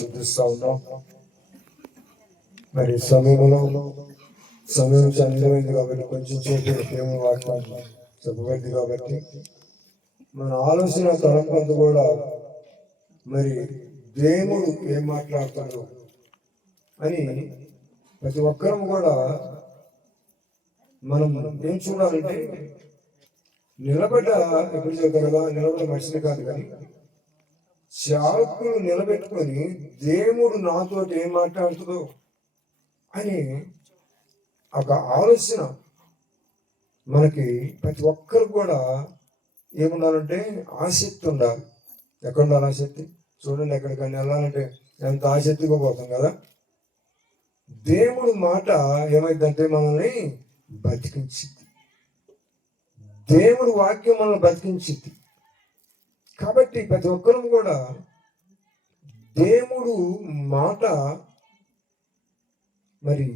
చూపిస్తా ఉన్నాం. మరి సమయం చనిపోయింది కాబట్టి కొంచెం సేపు దేవుని వాక్యం చెప్పబడింది కాబట్టి మన ఆలోచన తలంపంత కూడా మరి దేవుడు ఏం మాట్లాడతాడు అని ప్రతి ఒక్కరం కూడా మనం ఏం చూడాలంటే నిలబడ్డ ఎప్పుడు చెప్పారుగా నిలబడ్డ మనిషిని కాదు కానీ సేవకులు నిలబెట్టుకొని దేవుడు నాతో ఏం మాట్లాడుతుందో అని ఒక ఆలోచన మనకి ప్రతి ఒక్కరు కూడా ఏముండాలంటే ఆసక్తి ఉండాలి. ఎక్కడ ఉండాలి ఆసక్తి? చూడండి, ఎక్కడికైనా వెళ్ళాలంటే ఎంత ఆసక్తిగా పోతాం కదా. దేవుడు మాట ఏమైందంటే మనల్ని బతికించింది. దేవుడు వాక్యం మనల్ని బతికించింది. కాబట్టి ప్రతి ఒక్కరు కూడా దేవుడు మాట మరి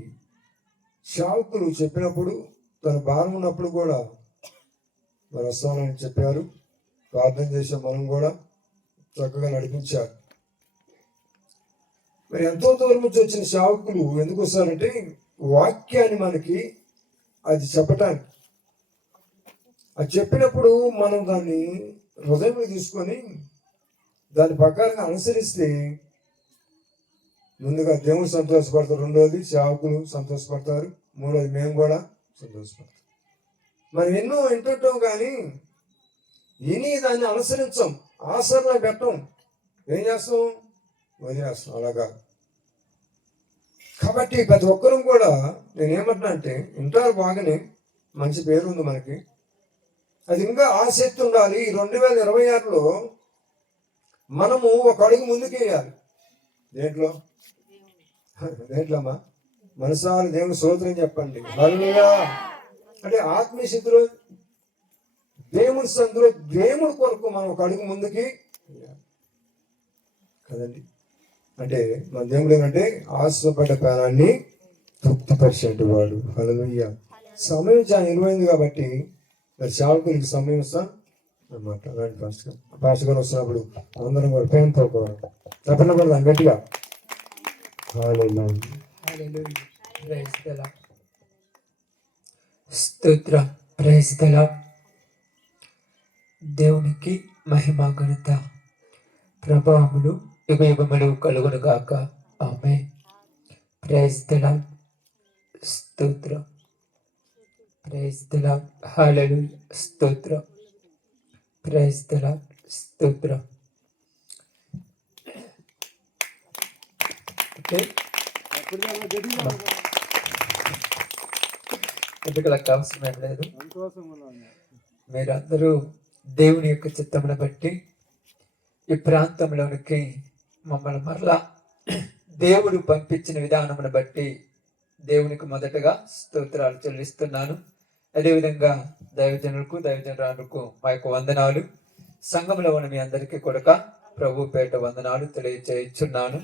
సేవకులు చెప్పినప్పుడు తన భారం ఉన్నప్పుడు కూడా మరి వస్తానని చెప్పారు. ప్రార్థన చేసే మనం కూడా చక్కగా నడిపించారు. మరి ఎంతో దూరం నుంచి వచ్చిన సేవకులు ఎందుకు వస్తారంటే వాక్యాన్ని మనకి అది చెప్పటానికి. అది చెప్పినప్పుడు మనం దాన్ని హృదయంలో తీసుకొని దాని ప్రకారంగా అనుసరిస్తే ముందుగా దేవుడు సంతోషపడతారు, రెండోది సేవకులు సంతోషపడతారు, మూడోది మేము కూడా సంతోషపడతాం. మనం ఎన్నో వింటుంటాం కానీ విని దాన్ని అనుసరించాం, ఆచరణలో పెట్టం. ఏం చేస్తాం? వదిలేస్తాం. అలాగా కాబట్టి ప్రతి ఒక్కరూ కూడా నేనేమంటున్నా అంటే వింటారు, బాగానే మంచి పేరు ఉంది మనకి. అది ఇంకా ఆసక్తి ఉండాలి. 2026లో మనము ఒక అడుగు ముందుకు వేయాలి. దేంట్లోమ్మా? మనసాలు దేవుని స్తోత్రం చెప్పండి. హల్లెలూయా. అంటే ఆత్మీయ స్థితిలో దేవుని సందులో దేవుడి కొరకు మనం ఒక అడుగు ముందుకి కదండి. అంటే మన దేవుడు ఏమంటే ఆశపడ్డ ప్రాణాన్ని తృప్తిపరిచేటి వాడు. హల్లెలూయా. సమయం చాలా నిలువైంది కాబట్టి మరి సేవకులకి సమయం ఇస్తాం అన్నమాట. అలాంటి పాస్టర్ గారు వస్తున్నప్పుడు అందరం కూడా ప్రేమతో తప్పన కూడా గట్టిగా స్తోత్రం. Praise the lord. దేవునికి మహిమ ఘనత ప్రభావములు యుగయుగములు కలుగును గాక. ఆమేన్. Praise the lord. స్తోత్రం. Praise the lord. హల్లెలూయా. స్తోత్రం. Praise the lord. స్తోత్రం. ఎందుకు అవసరం ఏం లేదు. మీరందరూ దేవుని యొక్క చిత్తమును బట్టి ఈ ప్రాంతంలోనికి మమ్మల్ని మరలా దేవుడు పంపించిన విధానమును బట్టి దేవునికి మొదటగా స్తోత్రాలు చెల్లిస్తున్నాను. అదేవిధంగా దైవజనులకు మా యొక్క వందనాలు. సంఘంలో ఉన్న మీ అందరికీ కూడా ప్రభు పేట వందనాలు తెలియచేయుచున్నాను.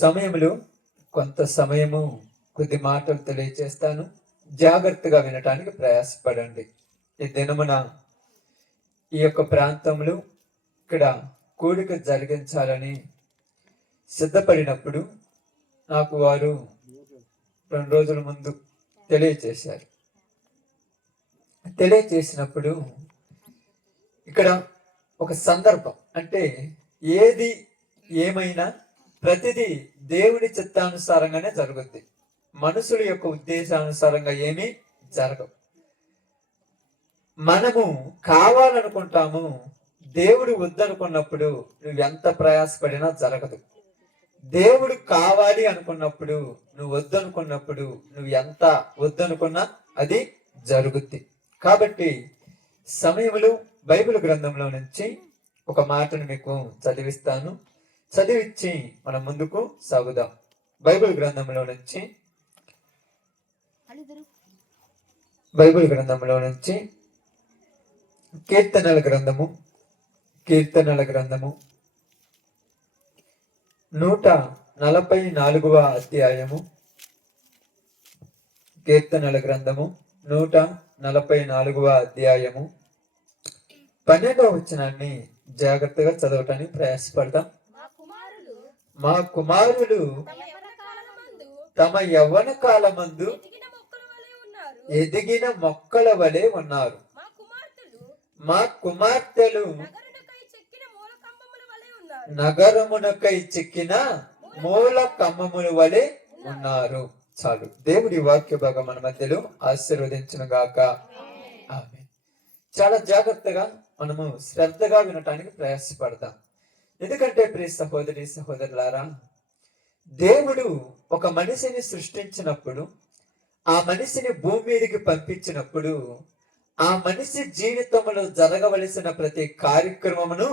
సమయంలో కొంత సమయము కొద్ది మాటలు తెలియచేస్తాను. జాగ్రత్తగా వినటానికి ప్రయాసపడండి. ఈ దినమున ఈ యొక్క ప్రాంతంలో ఇక్కడ కూడిక జరిగించాలని సిద్ధపడినప్పుడు నాకు వారు 2 రోజుల ముందు తెలియచేశారు. తెలియచేసినప్పుడు ఇక్కడ ఒక సందర్భం, అంటే ఏది ఏమైనా ప్రతిదీ దేవుని చిత్తానుసారంగానే జరుగుద్ది. మనుషుల యొక్క ఉద్దేశానుసారంగా ఏమీ జరగవు. మనము కావాలనుకుంటాము, దేవుడు వద్దనుకున్నప్పుడు నువ్వు ఎంత ప్రయాసపడినా జరగదు. దేవుడు కావాలి అనుకున్నప్పుడు నువ్వు వద్దనుకున్నప్పుడు నువ్వు ఎంత వద్దనుకున్నా అది జరుగుద్ది. కాబట్టి సమయములు బైబిల్ గ్రంథంలో నుంచి ఒక మాటను మీకు చదివిస్తాను. చదివించి మనం ముందుకు సాగుదాం. బైబిల్ గ్రంథంలో నుంచి కీర్తనల గ్రంథము 144వ అధ్యాయము. కీర్తనల గ్రంథము 144వ అధ్యాయము 12వ వచనాన్ని జాగ్రత్తగా చదవటానికి ప్రయాసపడతాం. మా కుమారులు తమ యవ్వన కాలమందు ఎదిగిన మొక్కల వలె ఉన్నారు. మా కుమార్తెలు నగరమునకై చెక్కిన మూల కమ్మముల వలె ఉన్నారు. చాలు. దేవుడి వాక్య భాగం మన మధ్యలో ఆశీర్వదించును గాక. ఆమేన్. చాలా జాగ్రత్తగా మనము శ్రద్ధగా వినటానికి ప్రయాసపడతాం. ఎందుకంటే ప్రియ సహోదరి సహోదరులారా, దేవుడు ఒక మనిషిని సృష్టించినప్పుడు, ఆ మనిషిని భూమి మీదకి పంపించినప్పుడు, ఆ మనిషి జీవితంలో జరగవలసిన ప్రతి కార్యక్రమమును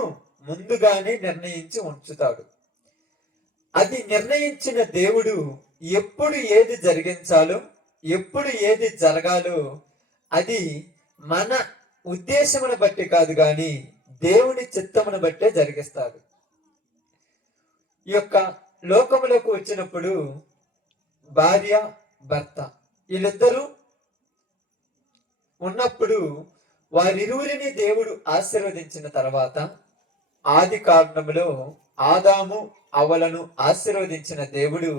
ముందుగానే నిర్ణయించి ఉంచుతాడు. అది నిర్ణయించిన దేవుడు ఎప్పుడు ఏది జరిగించాలో, ఎప్పుడు ఏది జరగాలో అది మన ఉద్దేశమును బట్టి కాదు గాని దేవుని చిత్తమును బట్టే జరిగిస్తాడు. ఈ యొక్క లోకములకు వచ్చినప్పుడు భార్య భర్త వీళ్ళిద్దరూ ఉన్నప్పుడు వారిరువురిని దేవుడు ఆశీర్వదించిన తర్వాత, ఆది కాండములో ఆదాము అవ్వలను ఆశీర్వదించిన దేవుడు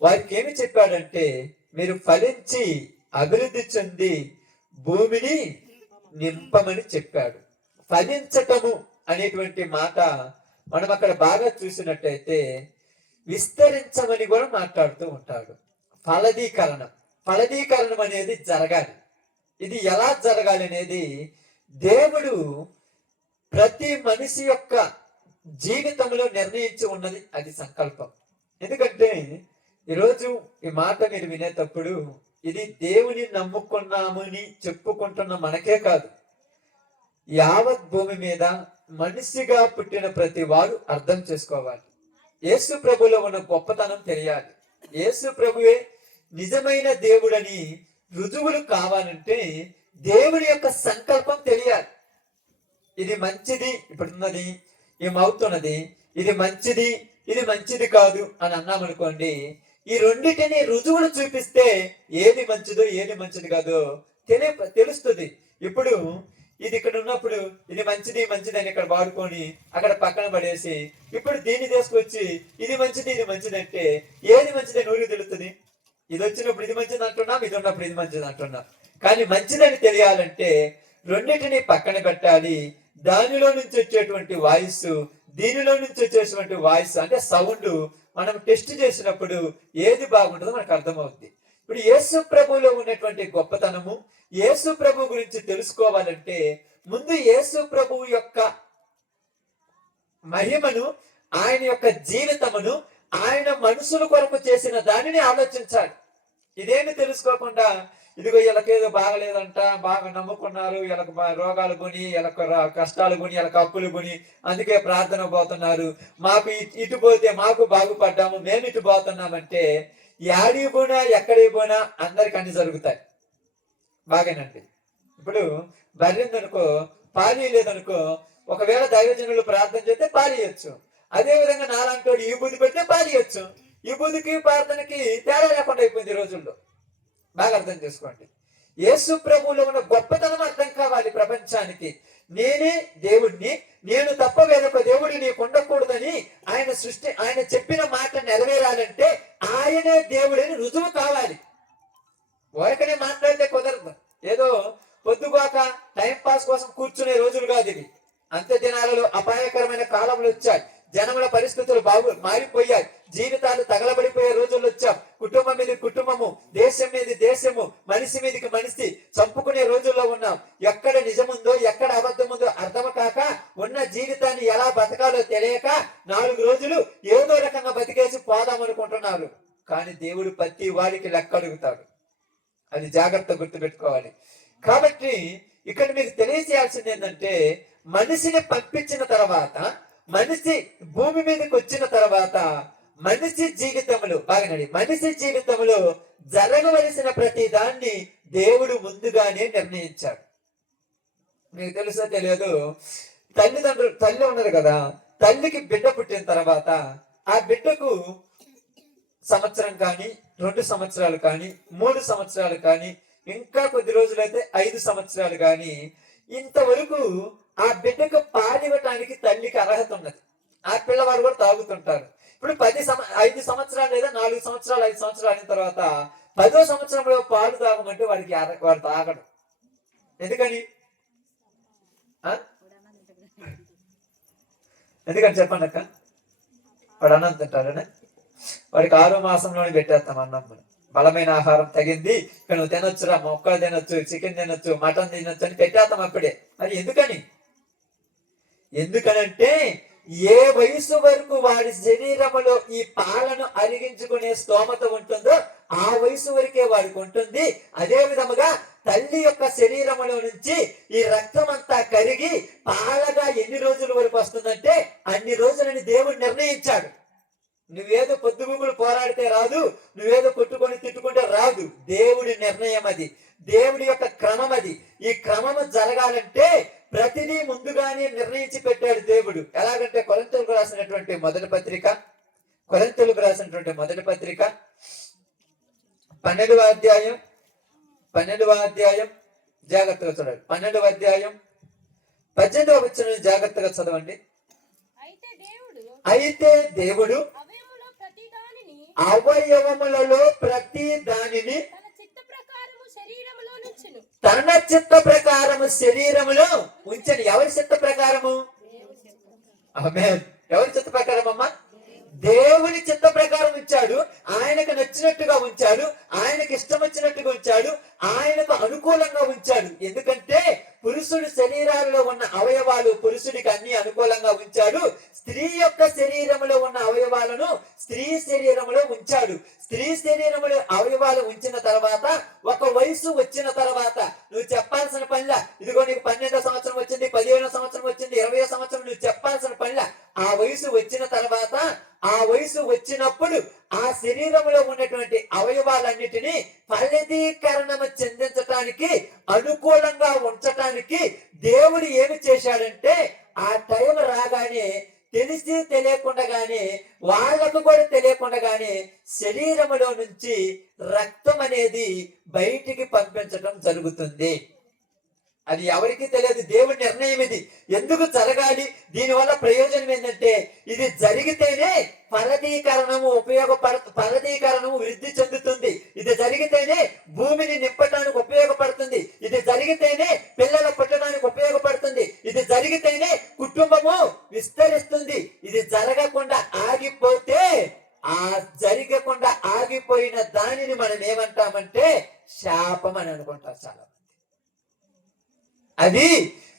వారికి ఏమి చెప్పాడంటే, మీరు ఫలించి అభివృద్ధి చెంది భూమిని నింపమని చెప్పాడు. ఫలించటము అనేటువంటి మాట మనం అక్కడ బాగా చూసినట్టయితే విస్తరించమని కూడా మాట్లాడుతూ ఉంటాడు. ఫలదీకరణం అనేది జరగాలి. ఇది ఎలా జరగాలి అనేది దేవుడు ప్రతి మనిషి యొక్క జీవితంలో నిర్ణయించి ఉన్నది. అది సంకల్పం. ఎందుకంటే ఈరోజు ఈ మాట మీరు వినేటప్పుడు ఇది దేవుని నమ్ముకున్నామని చెప్పుకుంటున్న మనకే కాదు, యావత్ భూమి మీద మనిషిగా పుట్టిన ప్రతి వారు అర్థం చేసుకోవాలి. యేసు ప్రభులో ఉన్న గొప్పతనం తెలియాలి. యేసు ప్రభువే నిజమైన దేవుడని రుజువులు కావాలంటే దేవుని యొక్క సంకల్పం తెలియాలి. ఇది మంచిది, ఇప్పుడున్నది ఏమవుతున్నది, ఇది మంచిది, ఇది మంచిది కాదు అని అన్నామనుకోండి, ఈ రెండింటిని రుజువులు చూపిస్తే ఏది మంచిదో ఏది మంచిది కాదో తెలుస్తుంది. ఇప్పుడు ఇది ఇక్కడ ఉన్నప్పుడు ఇది మంచిది మంచిది అని ఇక్కడ వాడుకొని అక్కడ పక్కన పడేసి ఇప్పుడు దీన్ని తీసుకొచ్చి ఇది మంచిది ఇది మంచిది అంటే ఏది మంచిది నూరు తెలుస్తుంది. ఇది వచ్చినప్పుడు ఇది మంచిది అంటున్నాం, ఇది ఉన్నప్పుడు ఇది మంచిది అంటున్నాం. కానీ మంచిదని తెలియాలంటే రెండింటిని పక్కన పెట్టాలి. దానిలో నుంచి వచ్చేటువంటి వాయిస్, దీనిలో నుంచి వచ్చేటువంటి వాయిస్ అంటే సౌండ్ మనం టెస్ట్ చేసినప్పుడు ఏది బాగుంటుందో మనకు అర్థమవుతుంది. ఇప్పుడు యేసు ప్రభువులో ఉన్నటువంటి గొప్పతనము, యేసు ప్రభు గురించి తెలుసుకోవాలంటే ముందు యేసు ప్రభువు యొక్క మహిమను, ఆయన యొక్క జీవితమును, ఆయన మనుషుల కొరకు చేసిన దానిని ఆలోచించాలి. ఇదేమి తెలుసుకోకుండా ఇదిగో వీళ్ళకేదో బాగలేదంట, బాగా నమ్ముకున్నారు, వీళ్ళకు రోగాలు కొని, వీళ్ళకు కష్టాలు కొని, వీళ్ళకి అప్పులు కొని, అందుకే ప్రార్థన పోతున్నారు, మాకు ఇటు పోతే మాకు బాగుపడ్డాము, మేము ఇటు పోతున్నామంటే యాడికి పోయినా ఎక్కడికి పోయినా అందరికి అన్ని జరుగుతాయి. బాగానండి. ఇప్పుడు బర్రెందనుకో పాలి లేదనుకో, ఒకవేళ దైవజనులు ప్రార్థన చేస్తే పాలియచ్చు. అదే విధంగా నాలాంటి ఈ బుద్ధి పెడితే పాలియచ్చు. ఈ బుద్ధికి ప్రార్థనకి తేడా లేకుండా అయిపోయింది ఈ రోజుల్లో. బాగా అర్థం చేసుకోండి. యేసు ప్రభువులో ఉన్న గొప్పతనం అర్థం కావాలి ప్రపంచానికి. నేనే దేవుడిని, నేను తప్ప వేరొక దేవుడు నీకు ఉండకూడదని ఆయన చెప్పిన మాట నెరవేరాలంటే ఆయనే దేవుడని రుజువు కావాలి. ఓరకనే మాట్లాడితే కుదరదు. ఏదో పొద్దుగాక టైం పాస్ కోసం కూర్చునే రోజులు కాదు ఇవి. అంత్య దినాలలో అపాయకరమైన కాలంలో వచ్చాయి. జనముల పరిస్థితులు మారిపోయాయి. జీవితాలు తగలబడిపోయే రోజులు వచ్చాం. కుటుంబం మీద కుటుంబము, దేశం మీద దేశము, మనిషి మీదకి మనిషి చంపుకునే రోజుల్లో ఉన్నాం. ఎక్కడ నిజముందో ఎక్కడ అబద్ధం ఉందో అర్థం కాక ఉన్న జీవితాన్ని ఎలా బతకాలో తెలియక 4 రోజులు ఏదో రకంగా బతికేసి పోదాం అనుకుంటున్నారు. కానీ దేవుడు ప్రతి వాడికి లెక్క అడుగుతాడు. అది జాగ్రత్త గుర్తుపెట్టుకోవాలి. కాబట్టి ఇక్కడ మీకు తెలియజేయాల్సింది ఏంటంటే, మనిషిని పంపించిన తర్వాత, మనిషి భూమి మీదకి వచ్చిన తర్వాత మనిషి జీవితంలో మనిషి జీవితంలో జరగవలసిన ప్రతి దాన్ని దేవుడు ముందుగానే నిర్ణయించాడు. మీకు తెలుసో తెలియదు, తల్లి ఉన్నారు కదా, తల్లికి బిడ్డ పుట్టిన తర్వాత ఆ బిడ్డకు సంవత్సరం కానీ 2 సంవత్సరాలు కానీ 3 సంవత్సరాలు కానీ ఇంకా కొద్ది రోజులైతే 5 సంవత్సరాలు కానీ ఇంతవరకు ఆ బిడ్డకు పాలివ్వటానికి తల్లికి అర్హత ఉన్నది. ఆ పిల్లవాడు కూడా తాగుతుంటారు. ఇప్పుడు 5 సంవత్సరాలు లేదా 4 సంవత్సరాలు 5 సంవత్సరాలు అయిన తర్వాత 10వ సంవత్సరంలో పాలు తాగమంటే వాడు తాగడు. ఎందుకని? ఎందుకని చెప్పండి అక్క? వాడు అన్నం తింటాడనే. వాడికి 6వ మాసంలోనే పెట్టేస్తాం అన్నం. బలమైన ఆహారం తగింది, ఇక్కడ నువ్వు తినొచ్చురా, మొక్కలు తినొచ్చు, చికెన్ తినొచ్చు, మటన్ తినొచ్చు అని పెట్టేస్తాం అప్పుడే. మరి ఎందుకనంటే ఏ వయసు వరకు వాడి శరీరములో ఈ పాలను అరిగించుకునే స్తోమత ఉంటుందో ఆ వయసు వరకే వాడికి ఉంటుంది. అదే విధముగా తల్లి యొక్క శరీరములో నుంచి ఈ రక్తం అంతా కరిగి పాలగా ఎన్ని రోజుల వరకు వస్తుందంటే అన్ని రోజులని దేవుడు నిర్ణయించాడు. నువ్వేదో పొద్దుగుగులు పోరాడితే రాదు, నువ్వేదో కొట్టుకొని తిట్టుకుంటే రాదు. దేవుడి నిర్ణయం అది, దేవుడి యొక్క క్రమం అది. ఈ క్రమము జరగాలంటే ప్రతిదీ ముందుగానే నిర్ణయించి పెట్టాడు దేవుడు. ఎలాగంటే కొరింథీయులకు రాసినటువంటి మొదటి పత్రిక 12వ అధ్యాయం జాగ్రత్తగా చూడండి. 12వ అధ్యాయం 18వ వచనం జాగ్రత్తగా చదవండి. అయితే దేవుడు అవయవములలో ప్రతి దానిని తన చిత్త ప్రకారము శరీరములో ఉంచండి. ఎవరి చిత్త ప్రకారము? ఆమేన్. ఎవరి చిత్త ప్రకారం అమ్మా? దేవుని చిత్త ప్రకారం ఉంచాడు. ఆయనకు నచ్చినట్టుగా ఉంచాడు, ఆయనకు ఇష్టం వచ్చినట్టుగా ఉంచాడు, ఆయనకు అనుకూలంగా ఉంచాడు. ఎందుకంటే పురుషుడి శరీరాలలో ఉన్న అవయవాలు పురుషుడికి అన్ని అనుకూలంగా ఉంచాడు. స్త్రీ యొక్క శరీరములో ఉన్న అవయవాలను స్త్రీ శరీరములో ఉంచాడు. స్త్రీ శరీరములో అవయవాలు ఉంచిన తర్వాత ఒక వయసు వచ్చిన తర్వాత నువ్వు చెప్పాల్సిన పనిలా, ఇదిగో నీకు 12వ సంవత్సరం వచ్చింది, 15వ సంవత్సరం వచ్చింది, 20వ సంవత్సరం నువ్వు చెప్పాల్సిన పనిలా. ఆ వయసు వచ్చిన తర్వాత, ఆ వయసు వచ్చినప్పుడు ఆ శరీరంలో ఉన్నటువంటి అవయవాలన్నిటినీ ఫలదీకరణము చెందించటానికి అనుకూలంగా ఉంచటానికి దేవుడు ఏమి చేశాడంటే ఆ టైం రాగానే తెలిసి తెలియకుండానే వాళ్ళకు కూడా తెలియకుండానే శరీరములో నుంచి రక్తం అనేది బయటికి పంపించడం జరుగుతుంది. అది ఎవరికి తెలియదు, దేవుడి నిర్ణయం ఇది. ఎందుకు జరగాలి, దీనివల్ల ప్రయోజనం ఏంటంటే ఇది జరిగితేనే ఫలదీకరణము వృద్ధి చెందుతుంది. ఇది జరిగితేనే భూమిని నింపడానికి ఉపయోగపడుతుంది. ఇది జరిగితేనే పిల్లలు పుట్టడానికి ఉపయోగపడుతుంది. ఇది జరిగితేనే కుటుంబము విస్తరిస్తుంది. ఇది జరగకుండా ఆగిపోతే, ఆ జరగకుండా ఆగిపోయిన దానిని మనం ఏమంటామంటే శాపం అని అనుకుంటాం చాలా. అది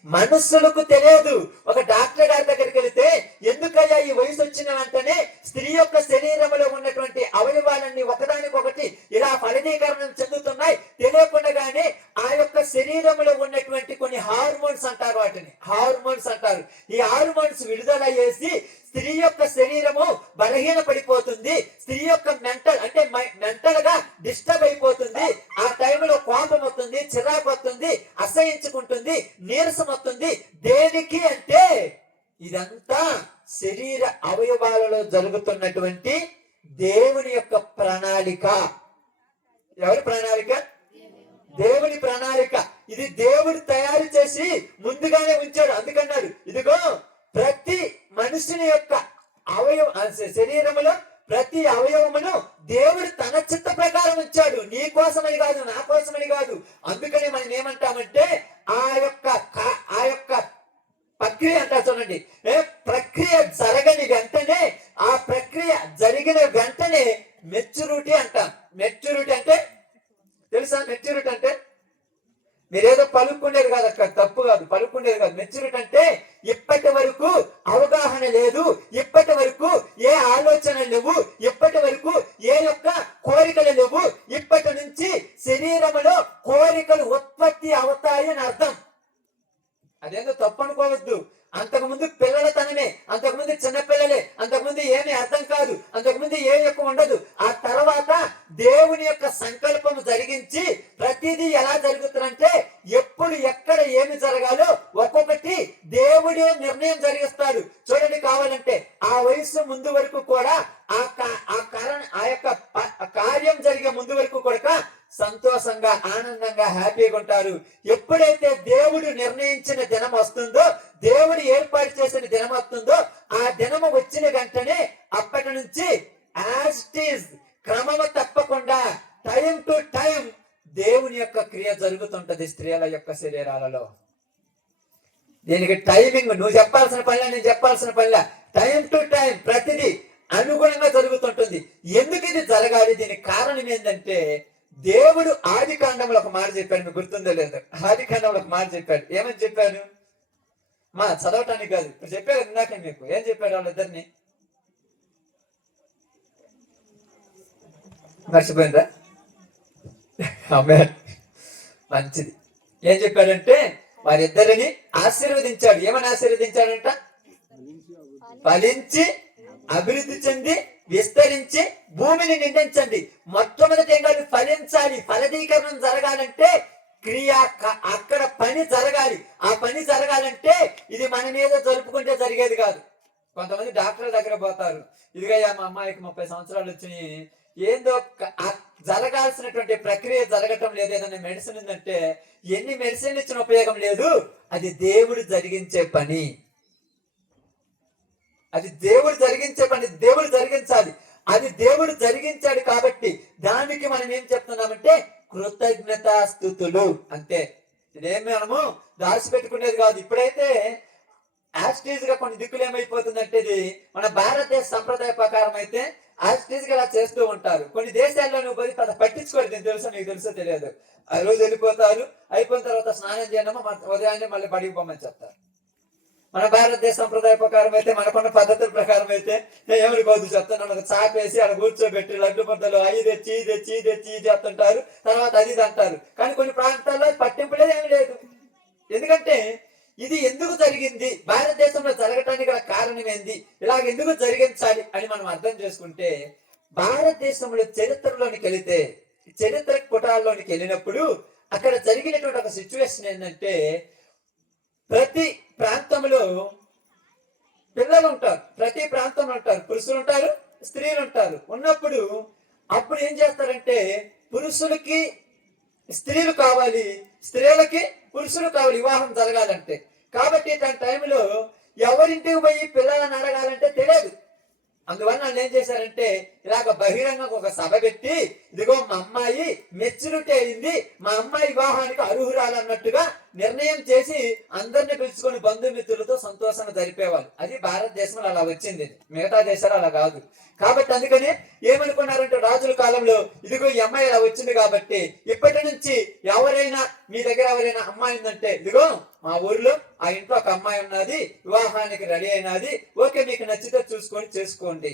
మనుషులకు తెలియదు. ఒక డాక్టర్ గారి దగ్గరికి వెళితే ఎందుకయ్యా ఈ వయసు వచ్చిన వెంటనే స్త్రీ యొక్క శరీరంలో ఉన్నటువంటి అవయవాలన్నీ ఒకదానికొకటి ఇలా ఫలదీకరణం చెందుతున్నాయి తెలియకుండానే ఆ యొక్క శరీరంలో ఉన్నటువంటి కొన్ని హార్మోన్స్ అంటారు, వాటిని హార్మోన్స్ అంటారు. ఈ హార్మోన్స్ విడుదల చేసి స్త్రీ యొక్క శరీరము బలహీన పడిపోతుంది. స్త్రీ యొక్క మెంటల్ గా డిస్టర్బ్ అయిపోతుంది. ఆ టైంలో కోపం వస్తుంది, చిరాకు వస్తుంది, అసహించుకుంటుంది, నీరసం వస్తుంది. దేనికి అంటే ఇదంతా శరీర అవయవాలలో జరుగుతున్నటువంటి దేవుని యొక్క ప్రణాళిక. ఎవరి ప్రణాళిక? దేవుని ప్రణాళిక. ఇది దేవుడు తయారు చేసి ముందుగానే ఉంచాడు. అందుకన్నాడు, ఇదిగో ప్రతి మనుషుని యొక్క శరీరములో ప్రతి అవయవమును దేవుడు తన చిత్త ప్రకారం ఉంచాడు. నీ కోసమని కాదు, నా కోసమని కాదు. అందుకని మనం ఏమంటామంటే ఆ యొక్క ప్రక్రియ అంటారు చూడండి. ప్రక్రియ జరగని వెంటనే, ఆ ప్రక్రియ జరిగిన వెంటనే మెచ్యూరిటీ అంటాం. మెచ్యూరిటీ అంటే తెలుసా? మెచ్యూరిటీ అంటే మీరేదో పలుకుండేది కాదు, అక్కడ తప్పు కాదు, పలుకుండేది కాదు. మెచ్యూరిటీ అంటే ఇప్పటి వరకు అవగాహన లేదు, ఇప్పటి వరకు ఏ ఆలోచనలు లేవు, ఇప్పటి వరకు ఏ యొక్క కోరికలు లేవు. ఇప్పటి నుంచి శరీరంలో కోరికలు ఉత్పత్తి అవుతాయి అని అర్థం. అదేందో తప్పు అనుకోవద్దు. అంతకుముందు పిల్లలతనమే, అంతకుముందు చిన్నపిల్లలే, అంతకుముందు ఏమీ అర్థం కాదు, అంతకుముందు ఏమి ఎక్కువ ఉండదు. ఆ తర్వాత దేవుని యొక్క సంకల్పం జరిగించి ప్రతిదీ ఎలా జరుగుతుందంటే ఎప్పుడు ఎక్కడ ఏమి జరగాలో ఒక్కొక్కటి దేవుడే నిర్ణయం జరిగిస్తాడు. చూడండి, కావాలంటే ఆ వయసు ముందు వరకు కూడా ఆ యొక్క కార్యం జరిగే ముందు వరకు కూడా సంతోషంగా, ఆనందంగా, హ్యాపీగా ఉంటారు. ఎప్పుడైతే దేవుడు నిర్ణయించిన దినం వస్తుందో, దేవుడు ఏర్పాటు చేసిన దినం వస్తుందో, ఆ దినము వచ్చిన వెంటనే అప్పటి నుంచి యాజ్ ఇట్ ఈజ్ క్రమము తప్పకుండా టైం టు టైం దేవుని యొక్క క్రియ జరుగుతుంటది స్త్రీల యొక్క శరీరాలలో. దీనికి టైమింగ్, నువ్వు చెప్పాల్సిన పనిలా, నేను చెప్పాల్సిన పనిలా, టైం టు టైం ప్రతిదీ అనుగుణంగా జరుగుతుంటుంది. ఎందుకు ఇది జరగాలి? దీనికి కారణం ఏంటంటే దేవుడు ఆది కాండంలో ఒక మాట చెప్పాడు, మీకు గుర్తుందో లేదు. ఆది కాండంలో ఒక మాట చెప్పాడు. ఏమని చెప్పాడు? మా చదవటానికి కాదు, ఇప్పుడు చెప్పాడు ఇందాక మీకు. ఏం చెప్పాడు? వాళ్ళిద్దరిని మర్చిపోయిందా? ఆమె మంచిది. ఏం చెప్పాడంటే వారిద్దరిని ఆశీర్వదించాడు. ఏమని ఆశీర్వదించాడంట? ఫలించి అభివృద్ధి చెంది విస్తరించి భూమిని నిండించండి. మొట్టమొదటి ఏం కాదు, ఫలించాలి. ఫలదీకరణం జరగాలంటే క్రియ, అక్కడ పని జరగాలి. ఆ పని జరగాలంటే ఇది మన మీద జరుపుకుంటే జరిగేది కాదు. కొంతమంది డాక్టర్ దగ్గర పోతారు, ఇదిగయ్యా మా అమ్మాయికి 30 సంవత్సరాలు వచ్చినాయి, ఏందో జరగాల్సినటువంటి ప్రక్రియ జరగటం లేదు, ఏదైనా మెడిసిన్ ఉందంటే ఎన్ని మెడిసిన్ ఇచ్చిన ఉపయోగం లేదు. అది దేవుడు జరిగించే పని, అది దేవుడు జరిగించే పని, దేవుడు జరిగించాలి. అది దేవుడు జరిగించాడు కాబట్టి దానికి మనం ఏం చెప్తున్నామంటే కృతజ్ఞతాస్తుతులు అంతే. ఇదేమి మనము దాచిపెట్టుకునేది కాదు. ఇప్పుడైతే యాస్టీజ్ గా కొన్ని దిక్కులు ఏమైపోతుందంటే, ఇది మన భారతదేశ సంప్రదాయ ప్రకారం అయితే యాస్టీజ్ గా ఇలా చేస్తూ ఉంటారు. కొన్ని దేశాల్లో నువ్వు పోయి పట్టించుకోరు. నేను తెలుసా, నీకు తెలుసో తెలియదు. ఆ రోజు వెళ్ళిపోతారు, అయిపోయిన తర్వాత స్నానం చేయడమో ఉదయాన్నే మళ్ళీ బడికి పోమని చెప్తారు. మన భారతదేశ సంప్రదాయ ప్రకారం అయితే, మనకున్న పద్ధతుల ప్రకారం అయితే ఏమిటి కోదు చెప్తాను, మనకు చాపేసి అక్కడ కూర్చోబెట్టి లడ్డు ముద్దలు అవి తెచ్చి తెచ్చి తెచ్చి చెప్తుంటారు. తర్వాత అది అంటారు. కానీ కొన్ని ప్రాంతాల్లో పట్టింపులే ఏమి లేదు. ఎందుకంటే ఇది ఎందుకు జరిగింది, భారతదేశంలో జరగటానికి గల కారణం ఏంది, ఇలాగ ఎందుకు జరిగించాలి అని మనం అర్థం చేసుకుంటే, భారతదేశంలో చరిత్రలోనికి వెళితే, చరిత్ర పుటాల్లోనికి వెళ్ళినప్పుడు అక్కడ జరిగినటువంటి ఒక సిచ్యువేషన్ ఏంటంటే, ప్రతి ప్రాంతంలో పిల్లలు ఉంటారు, ప్రతి ప్రాంతంలో ఉంటారు, పురుషులు ఉంటారు, స్త్రీలు ఉంటారు. ఉన్నప్పుడు అప్పుడు ఏం చేస్తారంటే, పురుషులకి స్త్రీలు కావాలి, స్త్రీలకి పురుషులు కావాలి వివాహం జరగాలంటే. కాబట్టి తన టైంలో ఎవరింటికి పోయి పిల్లలను అడగాలంటే తెలియదు. అందువల్ల వాళ్ళు ఏం చేశారంటే, ఇలాగ బహిరంగంగా ఒక సభ పెట్టి, ఇదిగో మా అమ్మాయి మెచ్యూరిటీ అయింది, మా అమ్మాయి వివాహానికి అర్హురాలు అన్నట్టుగా నిర్ణయం చేసి అందరిని పిలుచుకొని బంధుమిత్రులతో సంతోషంగా జరిపేవాళ్ళు. అది భారతదేశంలో అలా వచ్చింది, మిగతా దేశాలు అలా కాదు. కాబట్టి అందుకని ఏమనుకున్నారంటే రాజుల కాలంలో, ఇదిగో ఈ అమ్మాయి ఇలా వచ్చింది కాబట్టి ఇప్పటి నుంచి ఎవరైనా మీ దగ్గర ఎవరైనా అమ్మాయి ఉందంటే, ఇదిగో మా ఊర్లో ఆ ఇంట్లో ఒక అమ్మాయి ఉన్నది, వివాహానికి రెడీ అయినది, ఓకే మీకు నచ్చితే చూసుకొని చేసుకోండి.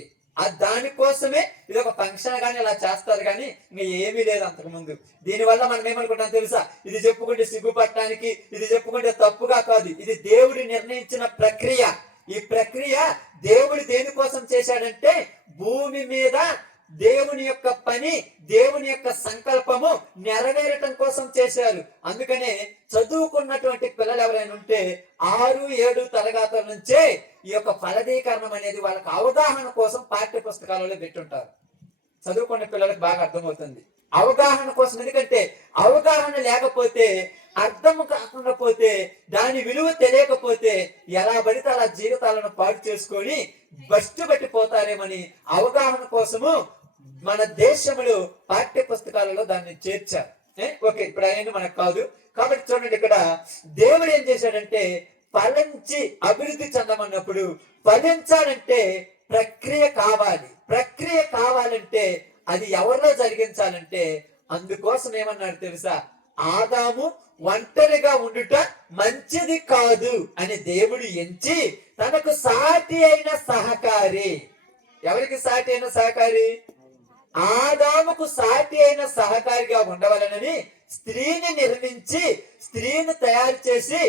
దానికోసమే ఇది ఒక ఫంక్షన్ గానీ ఇలా చేస్తారు, కానీ ఇంకా ఏమీ లేదు అంతకు ముందు. దీనివల్ల మనం ఏమనుకుంటాం తెలుసా, ఇది చెప్పుకుంటే సిగ్గుపట్టడానికి, ఇది చెప్పుకుంటే తప్పుగా కాదు, ఇది దేవుడు నిర్ణయించిన ప్రక్రియ. ఈ ప్రక్రియ దేవుడు దేనికోసం చేశాడంటే, భూమి మీద దేవుని యొక్క పని, దేవుని యొక్క సంకల్పము నెరవేరటం కోసం చేశారు. అందుకనే చదువుకున్నటువంటి పిల్లలు ఎవరైనా ఉంటే 6-7 తరగతుల నుంచే ఈ యొక్క ఫలదీకరణం అనేది వాళ్ళకి అవగాహన కోసం పాఠ్య పుస్తకాలలో పెట్టుంటారు. చదువుకున్న పిల్లలకు బాగా అర్థమవుతుంది, అవగాహన కోసం. ఎందుకంటే అవగాహన లేకపోతే, అర్థం కాకుండా పోతే, దాని విలువ తెలియకపోతే ఎలా పడితే అలా జీవితాలను పాడు చేసుకొని బస్టు పట్టిపోతారేమని అవగాహన కోసము మన దేశంలో పాఠ్య పుస్తకాలలో దాన్ని చేర్చారు. ఓకే, ఇప్పుడు అయ్యింది మనకు కాదు. కాబట్టి చూడండి, ఇక్కడ దేవుడు ఏం చేశాడంటే, ఫలించి అభివృద్ధి చెందమన్నప్పుడు ఫలించాలంటే ప్రక్రియ కావాలి. ప్రక్రియ కావాలంటే అది ఎవరిలో జరిగించాలంటే, అందుకోసం ఏమన్నాడు తెలుసా, ఆదాము ఒంటరిగా ఉండుట మంచిది కాదు అని దేవుడు ఎంచి తనకు సాటి అయిన సహకారి. ఎవరికి సాటి అయిన సహకారి? ఆదాముకు సాటి అయిన సహకారిగా ఉండవలనని స్త్రీని నిర్మించి, స్త్రీని తయారు చేసి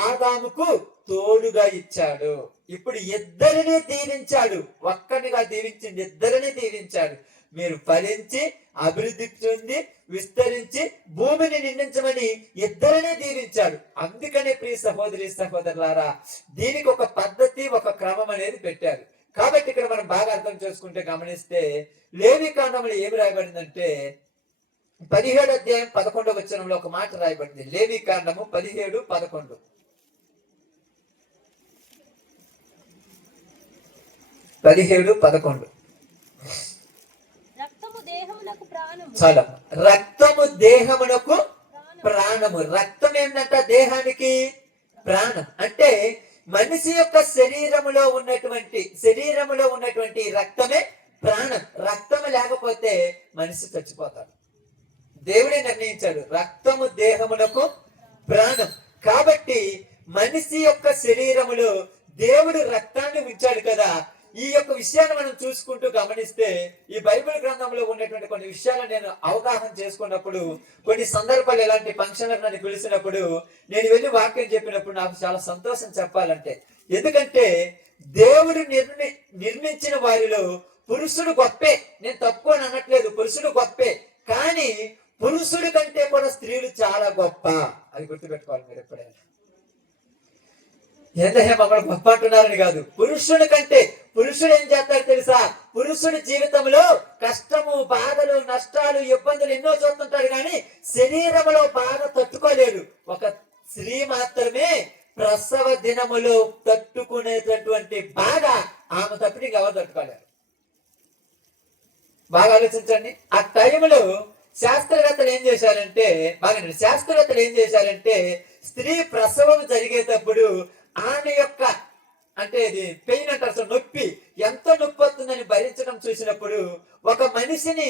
ఆదాముకు తోడుగా ఇచ్చాడు. ఇప్పుడు ఇద్దరిని దీవించాడు, ఒక్కడిగా దీవించింది, ఇద్దరిని దీవించాడు. మీరు ఫలించి అభివృద్ధి చెంది విస్తరించి భూమిని నిండించమని ఇద్దరిని దీవించాడు. అందుకనే ప్రియ సహోదరి సహోదరులారా, దీనికి ఒక పద్ధతి, ఒక క్రమం అనేది పెట్టారు. కాబట్టి ఇక్కడ మనం బాగా అర్థం చేసుకుంటే, గమనిస్తే లేవి కాండంలో ఏమి రాయబడిందంటే, 17 అధ్యాయం 11వ వచనంలో ఒక మాట రాయబడింది. లేవి కాండము 17:11. 17:11 చాలా రక్తము దేహమునకు ప్రాణము. రక్తం ఏంటంట దేహానికి ప్రాణం. అంటే మనిషి యొక్క శరీరములో ఉన్నటువంటి రక్తమే ప్రాణం. రక్తం లేకపోతే మనిషి చచ్చిపోతాడు. దేవుడే నిర్ణయించాడు రక్తము దేహమునకు ప్రాణం. కాబట్టి మనిషి యొక్క శరీరములో దేవుడు రక్తాన్ని ఉంచాడు కదా. ఈ యొక్క విషయాన్ని మనం చూసుకుంటూ గమనిస్తే ఈ బైబిల్ గ్రంథంలో ఉన్నటువంటి కొన్ని విషయాలు నేను అవగాహన చేసుకున్నప్పుడు, కొన్ని సందర్భాలు ఎలాంటి ఫంక్షన్లకు నన్ను పిలిచినప్పుడు నేను వెళ్ళి వాక్యం చెప్పినప్పుడు నాకు చాలా సంతోషం చెప్పాలంటే. ఎందుకంటే దేవుడు నిర్మించిన వారిలో పురుషుడు గొప్పే. నేను తక్కువ అనట్లేదు, పురుషుడు గొప్పే. కానీ పురుషుడి కంటే కూడా స్త్రీలు చాలా గొప్ప. అది గుర్తుపెట్టుకోవాలి మీరు ఎప్పుడైనా. ఏంటంటే మమ్మల్ని గొప్ప అంటున్నారని కాదు, పురుషుడి కంటే. పురుషుడు ఏం చేస్తాడు తెలుసా? పురుషుడి జీవితంలో కష్టము, బాధలు, నష్టాలు, ఇబ్బందులు ఎన్నో చూస్తుంటాడు, కానీ శరీరంలో బాధ తట్టుకోలేడు. ఒక స్త్రీ మాత్రమే ప్రసవ దినములో తట్టుకునేటటువంటి బాధ ఆమె తప్పితే ఎవరు తట్టుకోలేరు. బాగా ఆలోచించండి. ఆ టైంలో శాస్త్రవేత్తలు ఏం చేశారంటే స్త్రీ ప్రసవం జరిగేటప్పుడు ఆమె యొక్క అంటే ఇది పెయిన్ అంటారు, నొప్పి, ఎంత నొప్పి వస్తుందని భరించడం చూసినప్పుడు ఒక మనిషిని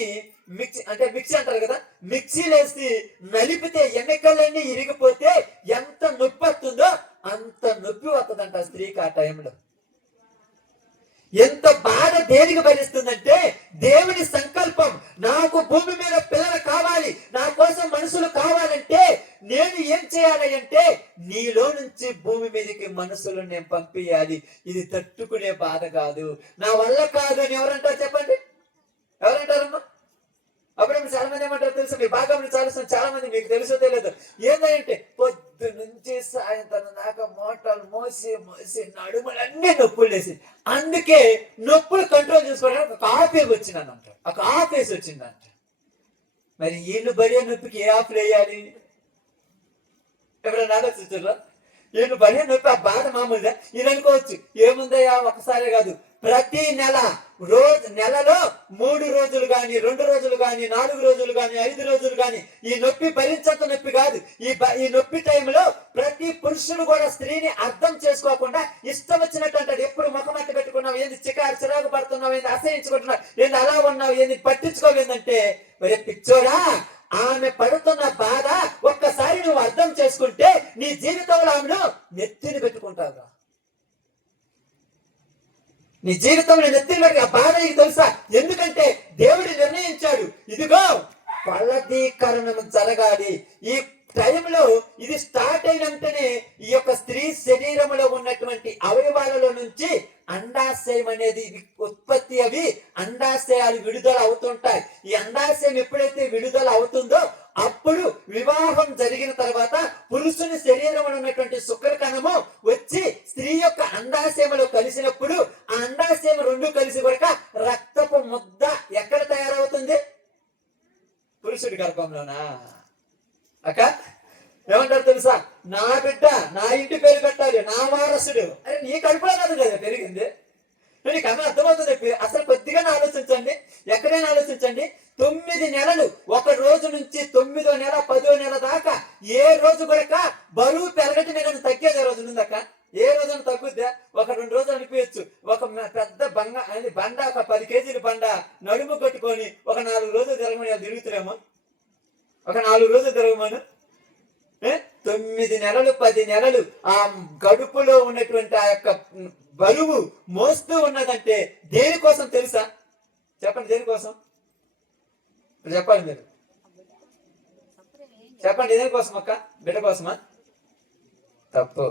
మిక్సీ అంటారు కదా, మిక్సీలేసి నలిపితే ఎన్నికలన్నీ ఇరిగిపోతే ఎంత నొప్పి వస్తుందో అంత నొప్పి వస్తుందంట స్త్రీకి ఆ టైంలో. ఎంత బాధ దేనికి భరిస్తుందంటే దేవుని సంకల్పం. నాకు భూమి మీద పిల్లలు కావాలి, నా కోసం మనుషులు కావాలంటే నేను ఏం చేయాలి అంటే నీలో నుంచి భూమి మీదకి మనుషులు నేను పంపించాలి. ఇది తట్టుకునే బాధ కాదు, నా వల్ల కాదు అని ఎవరంటారు చెప్పండి? ఎవరంటారమ్మా? అప్పుడు చాలా మంది ఏమంటారు తెలుసు, మీ బాగా చాలా మంది మీకు తెలుసో తెలియదు. ఏంటంటే పొద్దు నుంచి సాయంత్రం దాకా మోటార్లు మోసి నడుములన్నీ నొప్పులు వేసి, అందుకే నొప్పులు కంట్రోల్ చేసుకోవడానికి ఒక ఆఫ్ వచ్చిందంట. ఒక ఆఫ్ వేసి వచ్చిందంట. మరి వీళ్ళు బడే నొప్పికి ఏ ఆఫ్లు వేయాలి? ఎవరైనా ఆలోచించారా? వీళ్ళు బడే నొప్పి ఆ బాధ మామూలుగా ఇది అనుకోవచ్చు, ఏముందయ్యా ఒకసారి కాదు, ప్రతి నెలలో 3 రోజులు కానీ, 2 రోజులు కానీ, 4 రోజులు కానీ, 5 రోజులు కానీ ఈ నొప్పి భరించంత నొప్పి కాదు. ఈ నొప్పి టైంలో ప్రతి పురుషుడు కూడా స్త్రీని అర్థం చేసుకోకుండా ఇష్టం వచ్చినట్టు అంటాడు. ఎప్పుడు ముఖమట్టి పెట్టుకున్నావు, ఏంది చిరాకు పడుతున్నావు, ఏంది అసహించుకుంటున్నావు, ఏంది అలా ఉన్నావు, ఏంది పట్టించుకోలేదంటే, మరి పిచ్చోడా, ఆమె పడుతున్న బాధ ఒక్కసారి నువ్వు అర్థం చేసుకుంటే నీ జీవితంలో ఆమెను నెత్తిని పెట్టుకుంటావు. నీ జీవితంలో నెత్తిని పెట్టి ఆ బాధ నీకు తెలుసా? ఎందుకంటే దేవుడు నిర్ణయించాడు, ఇదిగో ఫలదీకరణం జరగాలి. ఈ టైంలో ఇది స్టార్ట్ అయిన వెంటనే ఈ యొక్క స్త్రీ శరీరంలో ఉన్నటువంటి అవయవాలలో నుంచి అండాశయం అనేది ఉత్పత్తి అవి అండాశయాలు విడుదల అవుతుంటాయి. ఈ అండాశయం ఎప్పుడైతే విడుదల అవుతుందో అప్పుడు వివాహం జరిగిన తర్వాత పురుషుని శరీరంలో ఉన్నటువంటి శుక్రకణము వచ్చి స్త్రీ యొక్క అండాశయములో కలిసినప్పుడు ఆ అండాశయం రెండు కలిసి కూడా రక్తపు ముద్ద ఎక్కడ తయారవుతుంది? పురుషుడి గర్భంలోనా? అక్క ఏమంటారు తెలుసా? నా బిడ్డ నా ఇంటి పేరు పెట్టాలి, నా వారసుడు. అరే నీ కడుపులో కాదు కదా పెరిగింది, నీకు అమ్మ అర్థమవుతుంది. అసలు కొద్దిగా ఆలోచించండి, ఎక్కడైనా ఆలోచించండి. 9 నెలలు, ఒక రోజు నుంచి 9వ నెల 10వ నెల దాకా ఏ రోజు కూడా బరువు పెరగటమే కానీ తగ్గేది ఏ రోజు ఉందక్క? ఏ రోజున తగ్గుద్దా? ఒక 2 రోజులు అనిపించచ్చు. ఒక పెద్ద బండ ఒక 10 కేజీల బండ నడుము కట్టుకొని ఒక 4 రోజులు తిరగమని తిరుగుతురేమో. ఒక 4 రోజులు తిరగమను. 9 నెలలు 10 నెలలు ఆ గడుపులో ఉన్నటువంటి ఆ యొక్క బరువు మోస్తూ ఉన్నదంటే దేనికోసం తెలుసా? చెప్పండి, దేనికోసం చెప్పండి మీరు చెప్పండి. దేనికోసం అక్క? బిడ్డ కోసమా? తప్పు.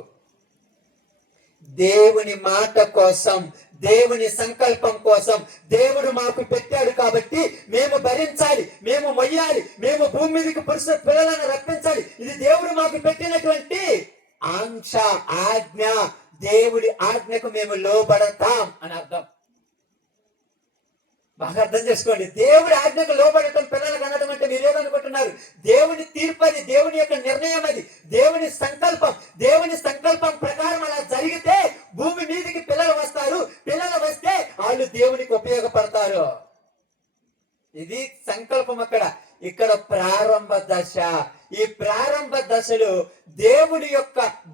దేవుని మాట కోసం, దేవుని సంకల్పం కోసం. దేవుడు మాకు పెట్టాడు కాబట్టి మేము భరించాలి, మేము మొయ్యాలి, మేము భూమి మీదకి పురుష పిల్లలను రప్పించాలి. ఇది దేవుడు మాకు పెట్టినటువంటి ఆంక్ష, ఆజ్ఞ. దేవుడి ఆజ్ఞకు మేము లోబడతాం అని అర్థం. బాగా అర్థం చేసుకోండి. దేవుడి ఆజ్ఞకు లోబడటం పిల్లలకు అనడం అంటే మీరేమనుకుంటున్నారు? దేవుని తీర్పు అది, దేవుని యొక్క నిర్ణయం అది, దేవుని సంకల్పం. దేవుని సంకల్పం ప్రకారం అలా జరిగితే భూమి మీదకి పిల్లలు వస్తారు. పిల్లలు వస్తే వాళ్ళు దేవునికి ఉపయోగపడతారు. ఇది సంకల్పం. ఇక్కడ ప్రారంభ దశ. ఈ ప్రారంభ దశలో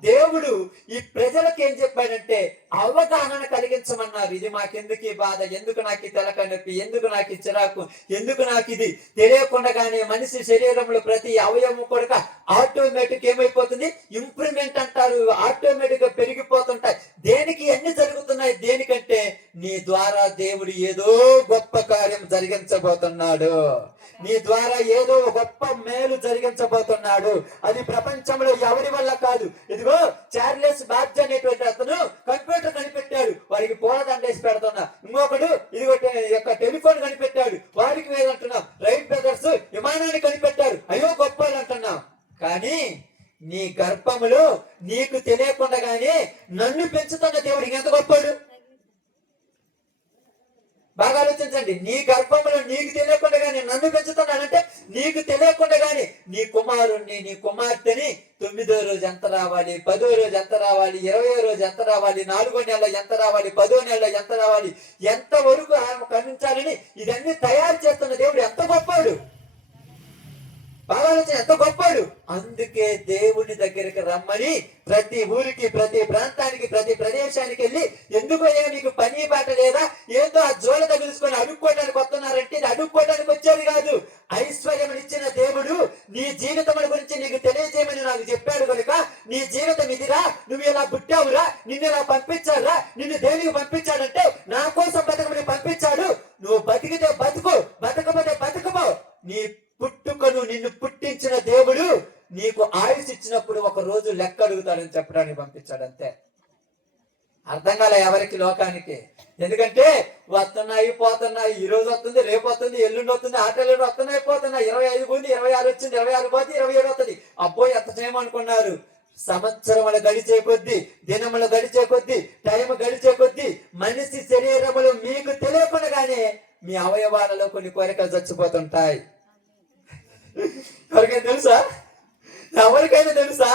దేవుడు ఈ ప్రజలకు ఏం చెప్పాడంటే అవగాహన కలిగించమన్నారు. ఇది మాకెందుకు ఈ బాధ, ఎందుకు నాకు ఈ తలకాయ నొప్పి, ఎందుకు నాకు ఈ చిరాకు, ఎందుకు నాకు ఇది తెలియకుండానే మనిషి శరీరంలో ప్రతి అవయవం కూడా ఆటోమేటిక్ ఏమైపోతుంది, ఇంప్రూవ్మెంట్ అంటారు, ఆటోమేటిక్ గా పెరిగిపోతుంటాయి. దేనికి అన్ని జరుగుతున్నాయి? దేనికంటే నీ ద్వారా దేవుడు ఏదో గొప్ప కార్యం జరిగించబోతున్నాడు, నీ ద్వారా ఏదో గొప్ప మేలు జరిగించబోతున్నాడు. అది ప్రపంచంలో ఎవరి వల్ల కాదు. ఇదిగో చార్లెస్ బాబ్జ్ అనేటువంటి అతను కంప్యూటర్ కనిపెట్టాడు, వారికి పూలదండ వేసి పెడుతున్నా. ఇంకొకడు ఇదిగో యొక్క టెలిఫోన్ కనిపెట్టాడు, వారికి వేదంటున్నాం. రైట్ బ్రదర్స్ విమానాన్ని కనిపెట్టారు, అయ్యో గొప్ప అంటున్నాం. కానీ నీ గర్భములో నీకు తెలియకుండానే నన్ను పెంచుతున్న దేవుడికి ఎంత గొప్పడు? బాగా ఆలోచించండి. నీ గర్భంలో నీకు తెలియకుండానే నన్ను పెంచుతున్నానంటే, నీకు తెలియకుండానే నీ కుమారుణ్ణి, నీ కుమార్తెని 9వ రోజు ఎంత రావాలి, 10వ రోజు ఎంత రావాలి, 20వ రోజు ఎంత రావాలి, 4వ నెలలో ఎంత రావాలి, 10వ నెలలో ఎంత రావాలి, ఎంత వరకు కనిపించాలని ఇదన్నీ తయారు చేస్తున్న దేవుడు ఎంత గొప్పవాడు. బాగా ఆలోచన, ఎంత గొప్పవాడు. అందుకే దేవుని దగ్గరికి రమ్మని ప్రతి ఊరికి, ప్రతి ప్రాంతానికి, ప్రతి ప్రదేశానికి వెళ్ళి, ఎందుకయ్యా నీకు పని బాట లేదా, ఏందో ఆ జోల తగులుసుకొని అడుక్కోవడానికి వస్తున్నారంటే ఇది అడుక్కోవడానికి వచ్చేది కాదు. ఐశ్వర్యం ఇచ్చిన దేవుడు నీ జీవితం గురించి నీకు తెలియజేయమని నాకు చెప్పాడు కనుక, నీ జీవితం ఇదిరా, నువ్వు ఇలా పుట్టావురా, నిన్ను ఇలా పంపించారా, నిన్ను దేనికి పంపించాడంటే నా కోసం బతకమని పంపించాడు. నువ్వు బతికితే బతుకు, బతకపోతే బతుకుపో. నీ పుట్టుకను, నిన్ను పుట్టించిన దేవుడు నీకు ఆయుష్ ఇచ్చినప్పుడు ఒక రోజు లెక్క అడుగుతాడని చెప్పడానికి పంపించాడు. అంతే. అర్థం కాలే ఎవరికి, లోకానికి. ఎందుకంటే వస్తున్నాయి పోతున్నాయి, ఈ రోజు వస్తుంది, రేపు వస్తుంది, ఎల్లుండి వస్తుంది, ఆటలు వస్తున్నాయి పోతున్నాయి. 25 పోయింది, 26 వచ్చింది, 26 పోతే 27 వస్తుంది. అబ్బోయ్ ఎంత చేయమనుకున్నారు. సంవత్సరములు గడిచే కొద్దీ, దినములు గడిచే కొద్దీ, టైం గడిచే కొద్దీ మనిషి శరీరములు మీకు తెలియకుండానే మీ అవయవాలలో కొన్ని కోరికలు చచ్చిపోతుంటాయి. ఎవరికైనా తెలుసా? ఎవరికైనా తెలుసా?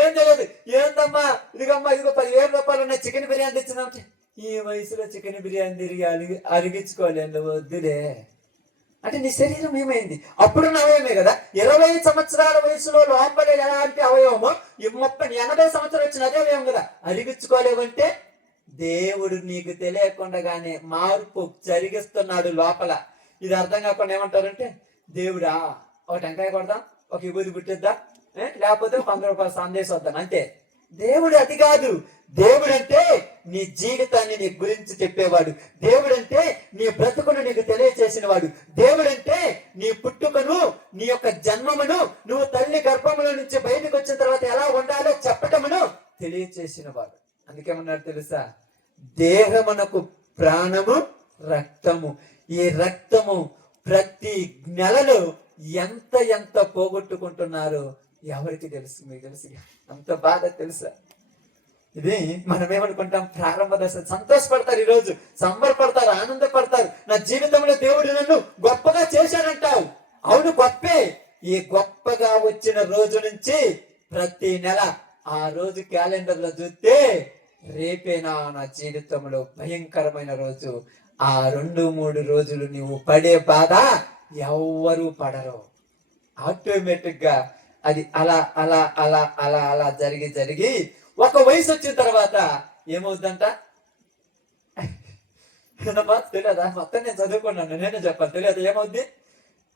ఏం తెలియదు. ఏందమ్మా ఇదిగమ్మా, ఇదిగో 10,000 రూపాయలు ఉన్నాయి, చికెన్ బిర్యానీ తెచ్చిందంటే, ఈ వయసులో చికెన్ బిర్యానీ తిరిగి అరిగించుకోలేదు, వద్దులే అంటే నీ శరీరం ఏమైంది? అప్పుడున్న అవయవమే కదా. 20 సంవత్సరాల వయసులో లోపల ఎలాంటి అవయవమో 80 సంవత్సరాలు వచ్చిన అదే అవయవం కదా. అరిగించుకోలేవంటే దేవుడు నీకు తెలియకుండానే మార్పు జరిగిస్తున్నాడు లోపల. ఇది అర్థం కాకుండా ఏమంటారంటే, దేవుడా ఒక టెంకాయ కొడదాం, ఒక ఇబ్బంది పుట్టిద్దాం, లేకపోతే 100 రూపాయల సందేశం వద్దాం, అంతే. దేవుడు అది కాదు. దేవుడు అంటే నీ జీవితాన్ని నీ గురించి చెప్పేవాడు. దేవుడంటే నీ బ్రతుకును నీకు తెలియచేసిన వాడు. దేవుడంటే నీ పుట్టుకను, నీ యొక్క జన్మమును, నువ్వు తల్లి గర్భములో నుంచి బయటకు వచ్చిన తర్వాత ఎలా ఉండాలో చెప్పటమును తెలియచేసిన వాడు. అందుకేమన్నాడు తెలుసా? దేహమునకు ప్రాణము రక్తము. ఈ రక్తము ప్రతి నెలలో ఎంత పోగొట్టుకుంటున్నారో ఎవరికి తెలుసు? మీకు తెలుసు, అంత బాధ తెలుసా? ఇది మనం ఏమనుకుంటాం, ప్రారంభ దశ. సంతోషపడతారు, ఈరోజు సంబరపడతారు, ఆనందపడతారు. నా జీవితంలో దేవుడు నన్ను గొప్పగా చేశాడంటావు. అవును, గొప్పే. ఈ గొప్పగా వచ్చిన రోజు నుంచి ప్రతి నెల ఆ రోజు క్యాలెండర్ లో చూస్తే రేపేనా నా జీవితంలో భయంకరమైన రోజు. ఆ 2-3 రోజులు నువ్వు పడే బాధ ఎవ్వరూ పడరు. ఆటోమేటిక్ గా అది అలా అలా అలా అలా అలా జరిగి ఒక వయసు వచ్చిన తర్వాత ఏమవుద్దంట తెలియదా? మొత్తం నేను చదువుకున్నాను, నేనే చెప్పాను, తెలియదు ఏమవుద్ది?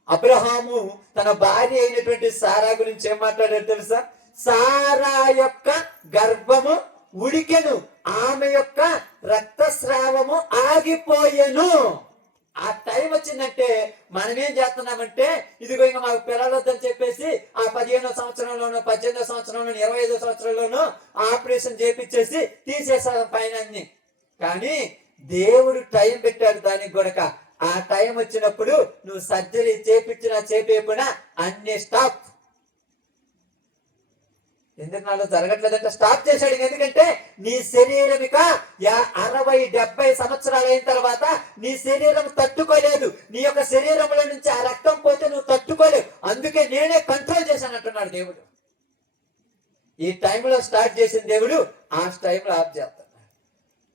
అబ్రహాము తన భార్య అయినటువంటి సారా గురించి ఏం మాట్లాడాడు తెలుసా? సారా యొక్క గర్భము ఉడికెను, ఆమె యొక్క రక్తస్రావము ఆగిపోయెను. ఆ టైం వచ్చిందంటే మనం ఏం చేస్తున్నామంటే, ఇదిగో ఇంకా మాకు పిల్లలొద్దని చెప్పేసి ఆ 15వ సంవత్సరంలోనూ, 18వ సంవత్సరంలోనూ, 25వ సంవత్సరంలోనూ ఆపరేషన్ చేపించేసి తీసేసాం పైన అన్ని. కానీ దేవుడు టైం పెట్టాడు దానికి కూడా. ఆ టైం వచ్చినప్పుడు నువ్వు సర్జరీ చేపించినా చేపేయకుండా అన్ని స్టాప్. ఎందుకు నాలో జరగట్లేదంటే స్టాప్ చేశాడు. ఎందుకంటే నీ శరీరం ఇక 60-70 సంవత్సరాలు అయిన తర్వాత నీ శరీరం తట్టుకోలేదు. నీ యొక్క శరీరంలో నుంచి ఆ రక్తం పోతే నువ్వు తట్టుకోలేవు. అందుకే నేనే కంట్రోల్ చేశాను అంటున్నాడు దేవుడు. ఈ టైంలో స్టార్ట్ చేసిన దేవుడు ఆ టైంలో ఆఫ్ చేస్తున్నాడు.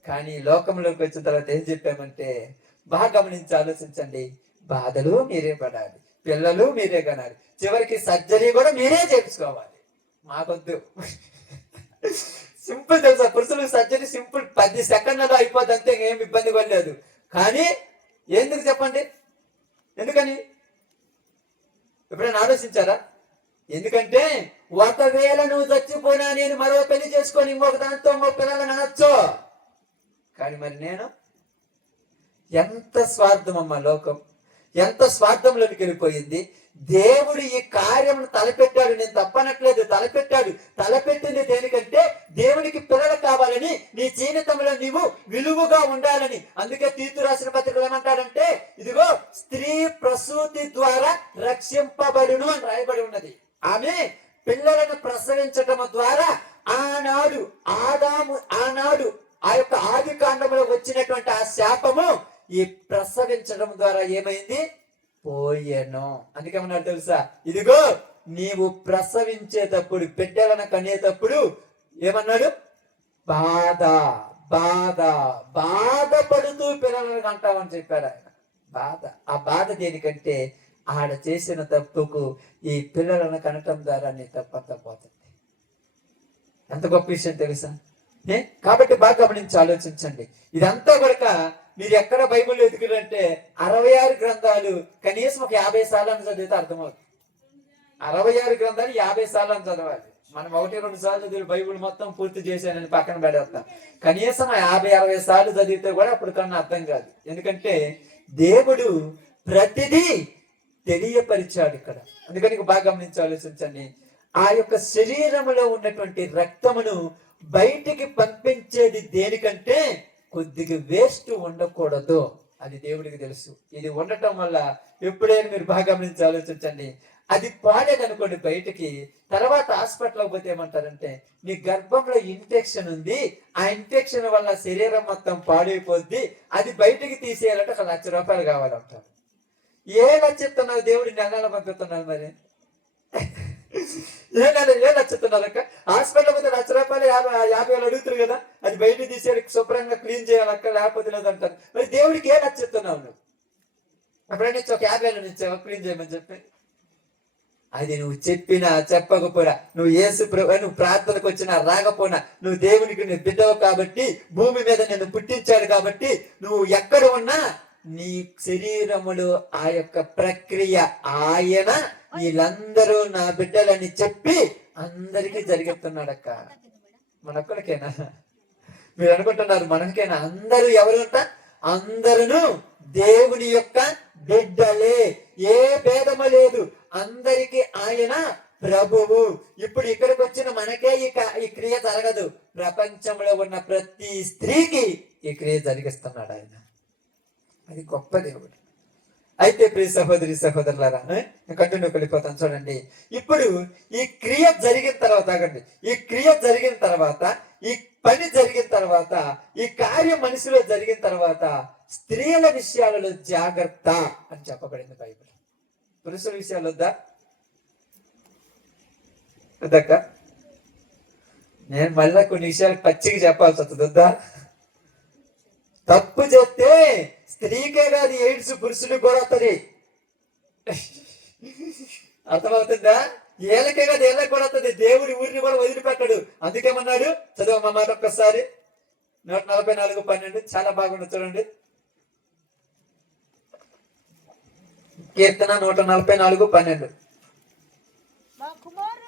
కానీ లోకంలోకి వచ్చిన తర్వాత ఏం చెప్పామంటే, బాగా గమనించి ఆలోచించండి. బాధలు మీరే పడాలి, పిల్లలు మీరే కనాలి, చివరికి సర్జరీ కూడా మీరే చేయించుకోవాలి. మాకొద్దు. సింపుల్ తెలుసా, పురుషులకు సర్జరీ సింపుల్, 10 సెకండ్లలో అయిపోద్ది అంతే, ఏం ఇబ్బంది కూడా లేదు. కానీ ఎందుకు చెప్పండి? ఎందుకని ఎప్పుడైనా ఆలోచించారా? ఎందుకంటే ఒకవేళ నువ్వు చచ్చిపోయినా నేను మరో పెళ్లి చేసుకొని ఇంకొక దాంతో ఇంకొక పిల్లలను అనొచ్చు. కానీ మరి నేను, ఎంత స్వార్థం అమ్మ లోకం, ఎంత స్వార్థంలోకి వెళ్ళిపోయింది. దేవుడు ఈ కార్యమును తలపెట్టాడు, నేను తప్పనట్లేదు, తలపెట్టింది దేనికంటే దేవునికి పిల్లలు కావాలని, నీ జీవితంలో నీవు విలువగా ఉండాలని. అందుకే తీతు రాసిన పత్రికలు ఏమంటాడంటే, ఇదిగో స్త్రీ ప్రసూతి ద్వారా రక్షింపబడును అని రాయబడి ఉన్నది. ఆమె పిల్లలను ప్రసవించటం ద్వారా ఆనాడు ఆ యొక్క ఆది కాండంలో వచ్చినటువంటి ఆ శాపము ఈ ప్రసవించడం ద్వారా ఏమైంది? పోయెను. అందుకేమన్నాడు తెలుసా? ఇదిగో నీవు ప్రసవించేటప్పుడు, బిడ్డలను కనేటప్పుడు ఏమన్నాడు? బాధపడుతూ పిల్లలను కంటామని చెప్పాడు ఆయన. ఆ బాధ దేనికంటే ఆడ చేసిన తప్పుకు ఈ పిల్లలను కనటం ద్వారా నీ తప్పంతా పోతుంది. ఎంత గొప్ప విషయం తెలుసా? కాబట్టి బాగా గమనించి ఆలోచించండి. ఇదంతా కూడా మీరు ఎక్కడ బైబిల్ ఎదుగురంటే 66 గ్రంథాలు కనీసం ఒక 50 సార్లు చదివితే అర్థమవుతుంది. 66 గ్రంథాలు 50 సార్లు చదవాలి. మనం 1-2 సార్లు చదివి బైబిల్ మొత్తం పూర్తి చేశానని పక్కన పెడతాం. కనీసం 50-60 సార్లు చదివితే కూడా అప్పుడు కన్నా అర్థం కాదు. ఎందుకంటే దేవుడు ప్రతిదీ తెలియపరిచాడు ఇక్కడ. అందుకని బాగా గమనించి ఆలోచించండి. ఆ యొక్క శరీరములో ఉన్నటువంటి రక్తమును బయటికి పంపించేది దేనికంటే కొద్దిగా వేస్ట్ ఉండకూడదు, అది దేవుడికి తెలుసు. ఇది ఉండటం వల్ల ఎప్పుడైనా మీరు బాగా గమనించి ఆలోచించండి, అది పాడేదనుకోండి బయటికి, తర్వాత హాస్పిటల్కి పోతే ఏమంటారంటే నీ గర్భంలో ఇన్ఫెక్షన్ ఉంది, ఆ ఇన్ఫెక్షన్ వల్ల శరీరం మొత్తం పాడైపోద్ది, అది బయటికి తీసేయాలంటే ఒక ₹1,00,000 కావాలంటారు. ఏ నచ్చుతున్నారు దేవుడు నెలల పంపిస్తున్నారు? మరి ఏ నచ్చుతున్నారు అక్క? హాస్పిటల్ పోతే ₹1,00,000 50,000 అడుగుతారు కదా, అది బయట తీసేయాలి, శుభ్రంగా క్లీన్ చేయాలక్క, లేకపోతే లేదంటారు. మరి దేవుడికి ఏ నచ్చుతున్నావు నువ్వు? ఎప్పుడైనా ఒక 50,000 ఇచ్చావా క్లీన్ చేయమని చెప్పి? అది నువ్వు చెప్పినా చెప్పకపోయినా, నువ్వు ప్రార్థనకు వచ్చినా రాకపోయినా, నువ్వు దేవునికి నువ్వు బిడ్డవు కాబట్టి, భూమి మీద నిన్ను పుట్టించాడు కాబట్టి, నువ్వు ఎక్కడ ఉన్నా నీ శరీరములో ఆ యొక్క ప్రక్రియ ఆయన వీళ్ళందరూ నా బిడ్డలని చెప్పి అందరికీ జరిగిస్తున్నాడక్క. మనొక్కడికేనా? మీరు అనుకుంటున్నారు మనకేనా? అందరూ ఎవరుంట? అందరూ దేవుని యొక్క బిడ్డలే, ఏ భేదము లేదు, అందరికి ఆయన ప్రభువు. ఇప్పుడు ఇక్కడికి వచ్చిన మనకే ఈ క్రియ జరగదు, ప్రపంచంలో ఉన్న ప్రతి స్త్రీకి ఈ క్రియ జరిగిస్తున్నాడు ఆయన. అది గొప్ప దేవుడు. అయితే ప్రియ సహోదరి సహోదరులారా, కంటిన్యూ వెళ్ళిపోతాను చూడండి. ఇప్పుడు ఈ క్రియ జరిగిన తర్వాత, ఈ క్రియ జరిగిన తర్వాత, ఈ పని జరిగిన తర్వాత, ఈ కార్యం మనిషిలో జరిగిన తర్వాత స్త్రీల విషయాలలో జాగ్రత్త అని చెప్పబడింది బైబిల్. పురుషుల విషయాలు వద్దక్క? నేను మళ్ళా కొన్ని విషయాలు పచ్చిగా చెప్పాల్సి వస్తుంది, వద్దా? తప్పు చేస్తే స్త్రీకే కాదు, ఎయిడ్స్ పురుషులకు కూడా వస్తుంది. అర్థమవుతుందా? ఏళ్ళకే కాదు, ఏళ్ళకి కూడా వస్తుంది. దేవుడి ఊరిని కూడా వదిలిపెట్టాడు. అందుకేమన్నాడు, చదువు మాట ఒక్కసారి, 144:12 చాలా బాగుంది చూడండి. కీర్తన 144:12. మా కుమారులు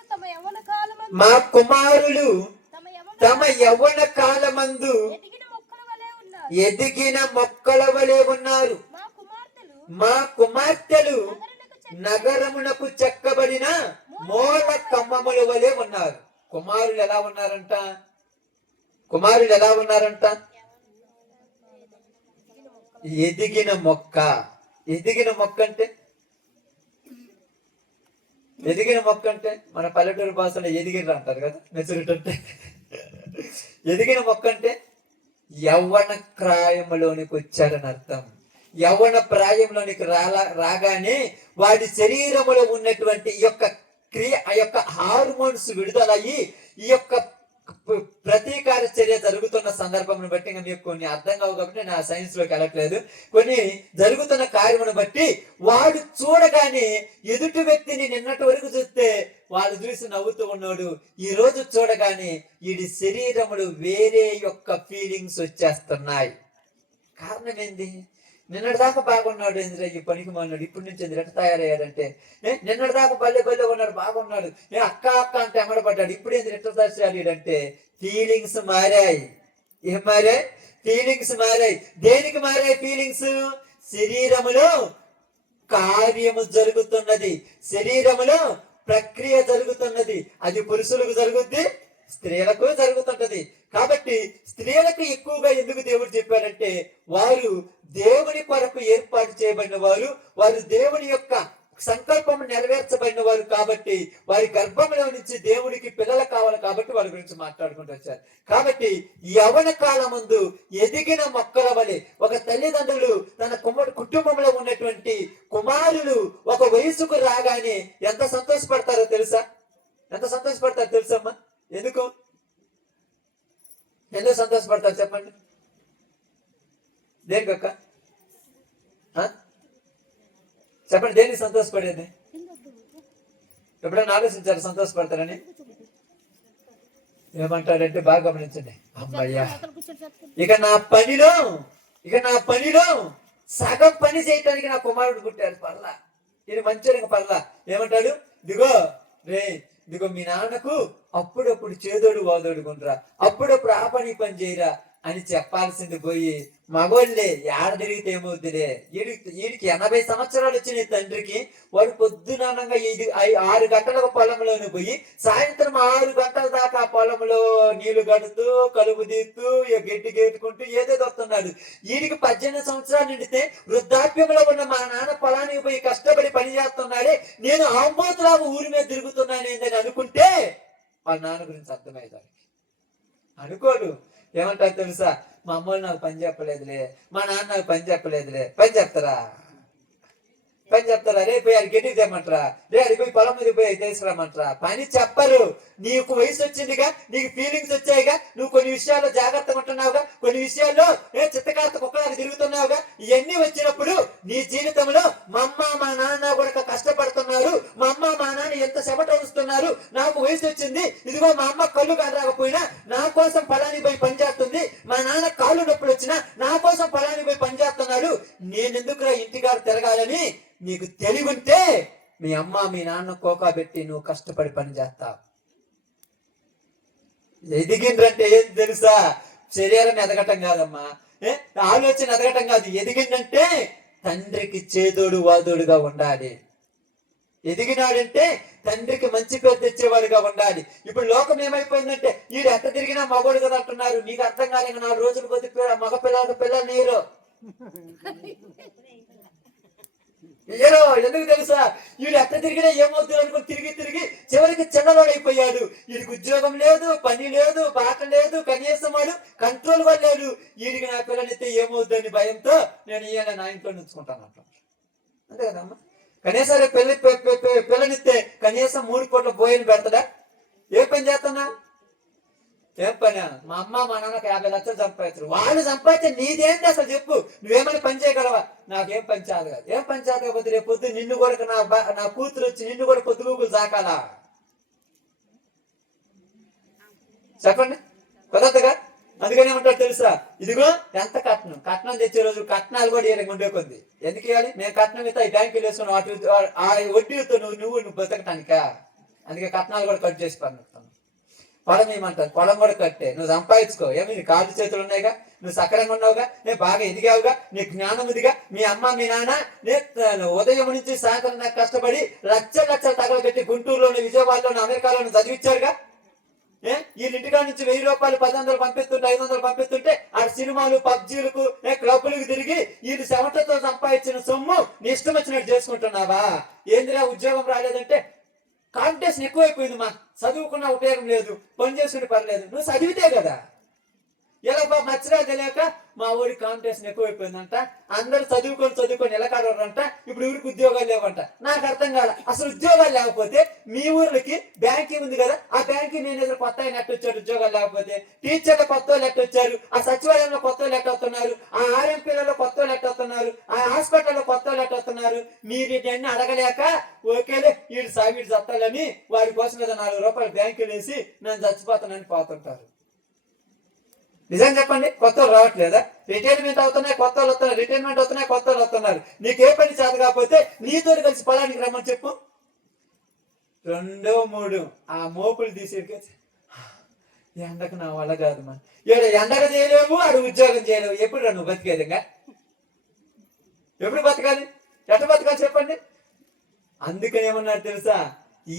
తమ యవ్వన కాలమందు ఎదిగిన మొక్కల వలె ఉన్నారు, మా కుమార్తెలు నగరమునకు చెక్కబడిన మూల కమ్మముల వలె ఉన్నారు. కుమారులు ఎలా ఉన్నారంట? ఎదిగిన మొక్క. ఎదిగిన మొక్క అంటే మన పల్లెటూరు భాషలో ఎదిగిన అంటారు కదా, మెచ్యూరిటీ అంటే. ఎదిగిన మొక్క అంటే యవ్వన ప్రాయములోనికి వచ్చారని అర్థం. యవ్వన ప్రాయంలోనికి రాగానే వాడి శరీరములో ఉన్నటువంటి ఈ యొక్క క్రియ, ఆ యొక్క హార్మోన్స్ విడుదలయ్యి, ఈ యొక్క ప్రతీకార చర్య జరుగుతున్న సందర్భం బట్టి ఇంకా మీకు కొన్ని అర్థం కావు కాబట్టి నేను ఆ సైన్స్ లోకి వెళ్ళట్లేదు. కొన్ని జరుగుతున్న కార్యమును బట్టి వాడు చూడగానే ఎదుటి వ్యక్తిని నిన్నటి వరకు చూస్తే వాడు చూసి నవ్వుతూ ఉన్నాడు, ఈ రోజు చూడగానే వీడి శరీరములు వేరే యొక్క ఫీలింగ్స్ వచ్చేస్తున్నాయి. కారణం ఏంది? నిన్నటి దాకా బాగున్నాడు ఎందుకు ఈ పనికి మాన్నాడు, ఇప్పటి నుంచి ఎందుకు ఎట్లా తయారయ్యాడంటే, నిన్నటి దాకా బల్లె బల్లె ఉన్నాడు బాగున్నాడు, అక్క అక్క అంటే అమ్మడపడ్డాడు, ఇప్పుడు ఎందుకు ఎట్లా తయారయ్యాడంటే ఫీలింగ్స్ మారాయి. ఏం మారాయి? ఫీలింగ్స్ మారాయి. దేనికి మారాయి ఫీలింగ్స్? శరీరములో కార్యము జరుగుతున్నది, శరీరములో ప్రక్రియ జరుగుతున్నది. అది పురుషులకు జరుగుద్ది, స్త్రీలకు జరుగుతుంటది. కాబట్టి స్త్రీలకు ఎక్కువగా ఎందుకు దేవుడు చెప్పాడంటే వారు దేవుని కొరకు ఏర్పాటు చేయబడిన వారు, వారు దేవుని యొక్క సంకల్పం నెరవేర్చబడిన వారు. కాబట్టి వారి గర్భంలో నుంచి దేవుడికి పిల్లలు కావాలి కాబట్టి వారి గురించి మాట్లాడుకుంటూ వచ్చారు. కాబట్టి యవన కాలం ముందు ఎదిగిన మొక్కల వలె ఒక తల్లిదండ్రులు తన కుటుంబంలో ఉన్నటువంటి కుమారులు ఒక వయసుకు రాగానే ఎంత సంతోషపడతారో తెలుసా? ఎంత సంతోషపడతారో తెలుసమ్మా? ఎందుకు సంతోషపడతారు చెప్పండి? దేనికక్క చెప్పండి, దేనికి సంతోషపడేది? ఎప్పుడైనా ఆలోచించారు సంతోషపడతారని? ఏమంటారంటే బాగా గమనించండి, అమ్మయ్యా ఇక నా పనిలో సగం పని చేయటానికి నా కుమారుడు పుట్టాడు పర్లా, ఇది మంచిగా పర్లా. ఏమంటాడు? ఇదిగో మీ నాన్నకు అప్పుడప్పుడు చేదోడు వాదోడు కొండ్రా, అప్పుడప్పుడు ఆ పని చేయరా అని చెప్పాల్సింది పోయి మగోళ్ళే ఏడ తిరిగితే ఏమవుద్దిలే, వీడికి 80 సంవత్సరాలు వచ్చినాయి తండ్రికి, వాడు పొద్దునానంగా 6 గంటలకు పొలంలోనే పోయి సాయంత్రం 6 గంటల దాకా పొలంలో నీళ్లు గడుతూ కలుపు తీస్తూ గడ్డి గేటుకుంటూ ఏదేదో వస్తున్నాడు. వీడికి 18 సంవత్సరాలు నిండితే వృద్ధాప్యంలో ఉన్న మా నాన్న పొలానికి పోయి కష్టపడి పని చేస్తున్నాడే, నేను ఆంబోతులాగా ఊరి మీద తిరుగుతున్నాను ఏంటని అనుకుంటే వాళ్ళ నాన్న గురించి అర్థమయ్యేదానికి అనుకోడు. ఏమంటారు తెలుసా? మా అమ్మోళ్ళు నాకు పని చెప్పలేదులే, మా నాన్న నాకు పని చెప్పలేదులే. పని చెప్తారా? రే పోయి అది గడ్డికి తెమ్మంటారా, అది పోయి పొలం మీద పోయి తీసుకురామంటారా? పని చెప్పరు. నీకు వయసు వచ్చిందిగా, నీకు ఫీలింగ్స్ వచ్చాయిగా, నువ్వు కొన్ని విషయాల్లో జాగ్రత్తగా ఉంటున్నావుగా, కొన్ని విషయాల్లో చిత్తకార్త కుక్కలాగా తిరుగుతున్నావుగా, ఇవన్నీ వచ్చినప్పుడు నీ జీవితంలో మా అమ్మ మా నాన్న కూడా కష్టపడుతున్నారు, మా అమ్మ మా నాన్న ఎంత చెమట వస్తున్నారు, నాకు వయసు వచ్చింది, ఇదిగో మా అమ్మ కళ్ళు కారాకపోయినా నా కోసం పొలానికి పోయి పని చేస్తుంది, మా నాన్న కాళ్ళు నొప్పులు వచ్చినా నా కోసం పొలానికి పోయి పని చేస్తున్నాడు, నేనెందుకురా ఇంటిగారు తిరగాలని నీకు తెలివింటే మీ అమ్మ మీ నాన్న కోకా పెట్టి నువ్వు కష్టపడి పని చేస్తావు. ఎదిగిండ్రంటే ఏం తెలుసా? శరీరం ఎదగటం కాదమ్మా, ఆలోచన ఎదగటం కాదు. ఎదిగిందంటే తండ్రికి చేదోడు వాదోడుగా ఉండాలి. ఎదిగినాడంటే తండ్రికి మంచి పేరు తెచ్చేవాడుగా ఉండాలి. ఇప్పుడు లోకం ఏమైపోయిందంటే వీడు ఎంత తిరిగినా మగోడు కదా అంటున్నారు. నీకు అర్థం కాలేక 4 రోజులు పోతే మగ పిల్లలు నీరు ఎందుకు తెలుసా? వీడు ఎక్కడ తిరిగినా ఏమవుతుంది అనుకుని తిరిగి చివరికి చిన్నలోడు అయిపోయాడు. వీడికి ఉద్యోగం లేదు, పని లేదు, బాట లేదు, కనీసం వాడు కంట్రోల్ కూడా లేదు. వీడికి నా పిల్లనిస్తే ఏమవుద్దని భయంతో నేను ఈయన నా ఇంట్లో నుంచుకుంటాను అంట. అంతే కదమ్మా? కనీసం పిల్లనిస్తే కనీసం 3 పూట్ల భోజనం పెడతాడా? ఏ పని చేస్తున్నా? ఏం పని? మా అమ్మ మా నాన్నకి 50 లక్షలు సంపాదించారు. వాళ్ళు సంపాదించే నీదేంటి అసలు చెప్పు? నువ్వేమైనా పని చేయగలవా? నాకేం పని చేత కాదు. ఏం పని చేత కాకపోతే రేపు పొద్దు నిన్ను కూడా నా కూతురు వచ్చి నిన్ను కూడా పొద్దుగూకులు సాకాలా? చెప్పండి కుదరదుగా. అందుకని ఏమంటారు తెలుసా? ఇదిగో ఎంత కట్నం తెచ్చే రోజు కట్నాలు కూడా ఇవ్వడానికి ఉండే కొద్ది. ఎందుకు ఇవ్వాలి? నేను కట్నం ఇస్తా, ఈ బ్యాంకులు వేసుకుని ఆ వడ్డీతో నువ్వు బతకటానికా? అందుకే కట్నాలు కూడా కట్ చేసి పనిస్తాను. పొలం ఏమంటారు? పొలం కూడా కట్టే, నువ్వు సంపాదించుకో. ఏమి నీ కాళ్ళు చేతులు ఉన్నాయిగా, నువ్వు సక్రంగా ఉన్నావుగా, నేను బాగా ఎదిగావుగా, నీకు జ్ఞానం ఉందిగా. మీ అమ్మ మీ నాన్న ఉదయం నుంచి సాయంత్రం నాకు కష్టపడి లక్షలు తగలబెట్టి గుంటూరులోని, విజయవాడలోని, అమెరికాలోని చదివించారుగా. వీళ్ళ ఇంటికాడ నుంచి 1000 రూపాయలు 1000 పంపిస్తుంటే 500 పంపిస్తుంటే ఆ సినిమాలు పబ్జీలకు క్లబ్బులకు తిరిగి వీళ్ళు చెమటతో సంపాదించిన సొమ్ము నీ ఇష్టం వచ్చినట్టు చేసుకుంటున్నావా? ఏందిరా ఉద్యోగం రాలేదంటే కాంపిటీషన్ ఎక్కువైపోయింది. మా చదువుకున్న ఉపయోగం లేదు, పని చేసుకుని పర్లేదు. నువ్వు చదివితే కదా, ఇలా పాప నచ్చినా తెలియక మా ఊరి కాంపిటీషన్ ఎక్కువైపోయిందంట. అందరూ చదువుకొని ఎలా కాడంట. ఇప్పుడు ఊరికి ఉద్యోగాలు లేవంట. నాకు అర్థం కాదు, అసలు ఉద్యోగాలు లేకపోతే మీ ఊర్లకి బ్యాంకింగ్ ఉంది కదా, ఆ బ్యాంకింగ్ మేనేజర్ కొత్త ఆయన ఎట్టొచ్చారు? ఉద్యోగాలు లేకపోతే టీచర్లు కొత్త వాళ్ళు ఎట్టొచ్చారు? ఆ సచివాలయంలో కొత్త వాళ్ళు ఎట్టవుతున్నారు? ఆ ఆర్ఎంపీలలో కొత్త వాళ్ళు ఎట్టవుతున్నారు? ఆ హాస్పిటల్లో కొత్త వాళ్ళు ఎట్టవుతున్నారు? మీరు ఇవన్నీ అడగలేక ఓకేలే వీడు చత్తాలని వాడి కోసం ఏదో 4 రూపాయలు బ్యాంకులు వేసి నేను చచ్చిపోతానని పోతుంటారు. నిజం చెప్పండి, కొత్త వాళ్ళు రావట్లేదా? రిటైర్మెంట్ అవుతున్నాయి, కొత్త వాళ్ళు వస్తున్నారు. రిటైర్మెంట్ అవుతున్నాయి, కొత్త వాళ్ళు వస్తున్నారు. నీకు ఏ పని చేత కాకపోతే నీతో కలిసి పొలానికి రమ్మని చెప్పు. 2, 3 ఆ మోపులు తీసేకి ఎండకు నా వల్ల కాదు మా ఈడ ఎండక చేయలేవు, ఆడు ఉద్యోగం చేయలేవు. ఎప్పుడు నువ్వు బతికేది? ఇంకా ఎప్పుడు బతకాలి? ఎట్ట బతకాలి చెప్పండి? అందుకని ఏమన్నారు తెలుసా?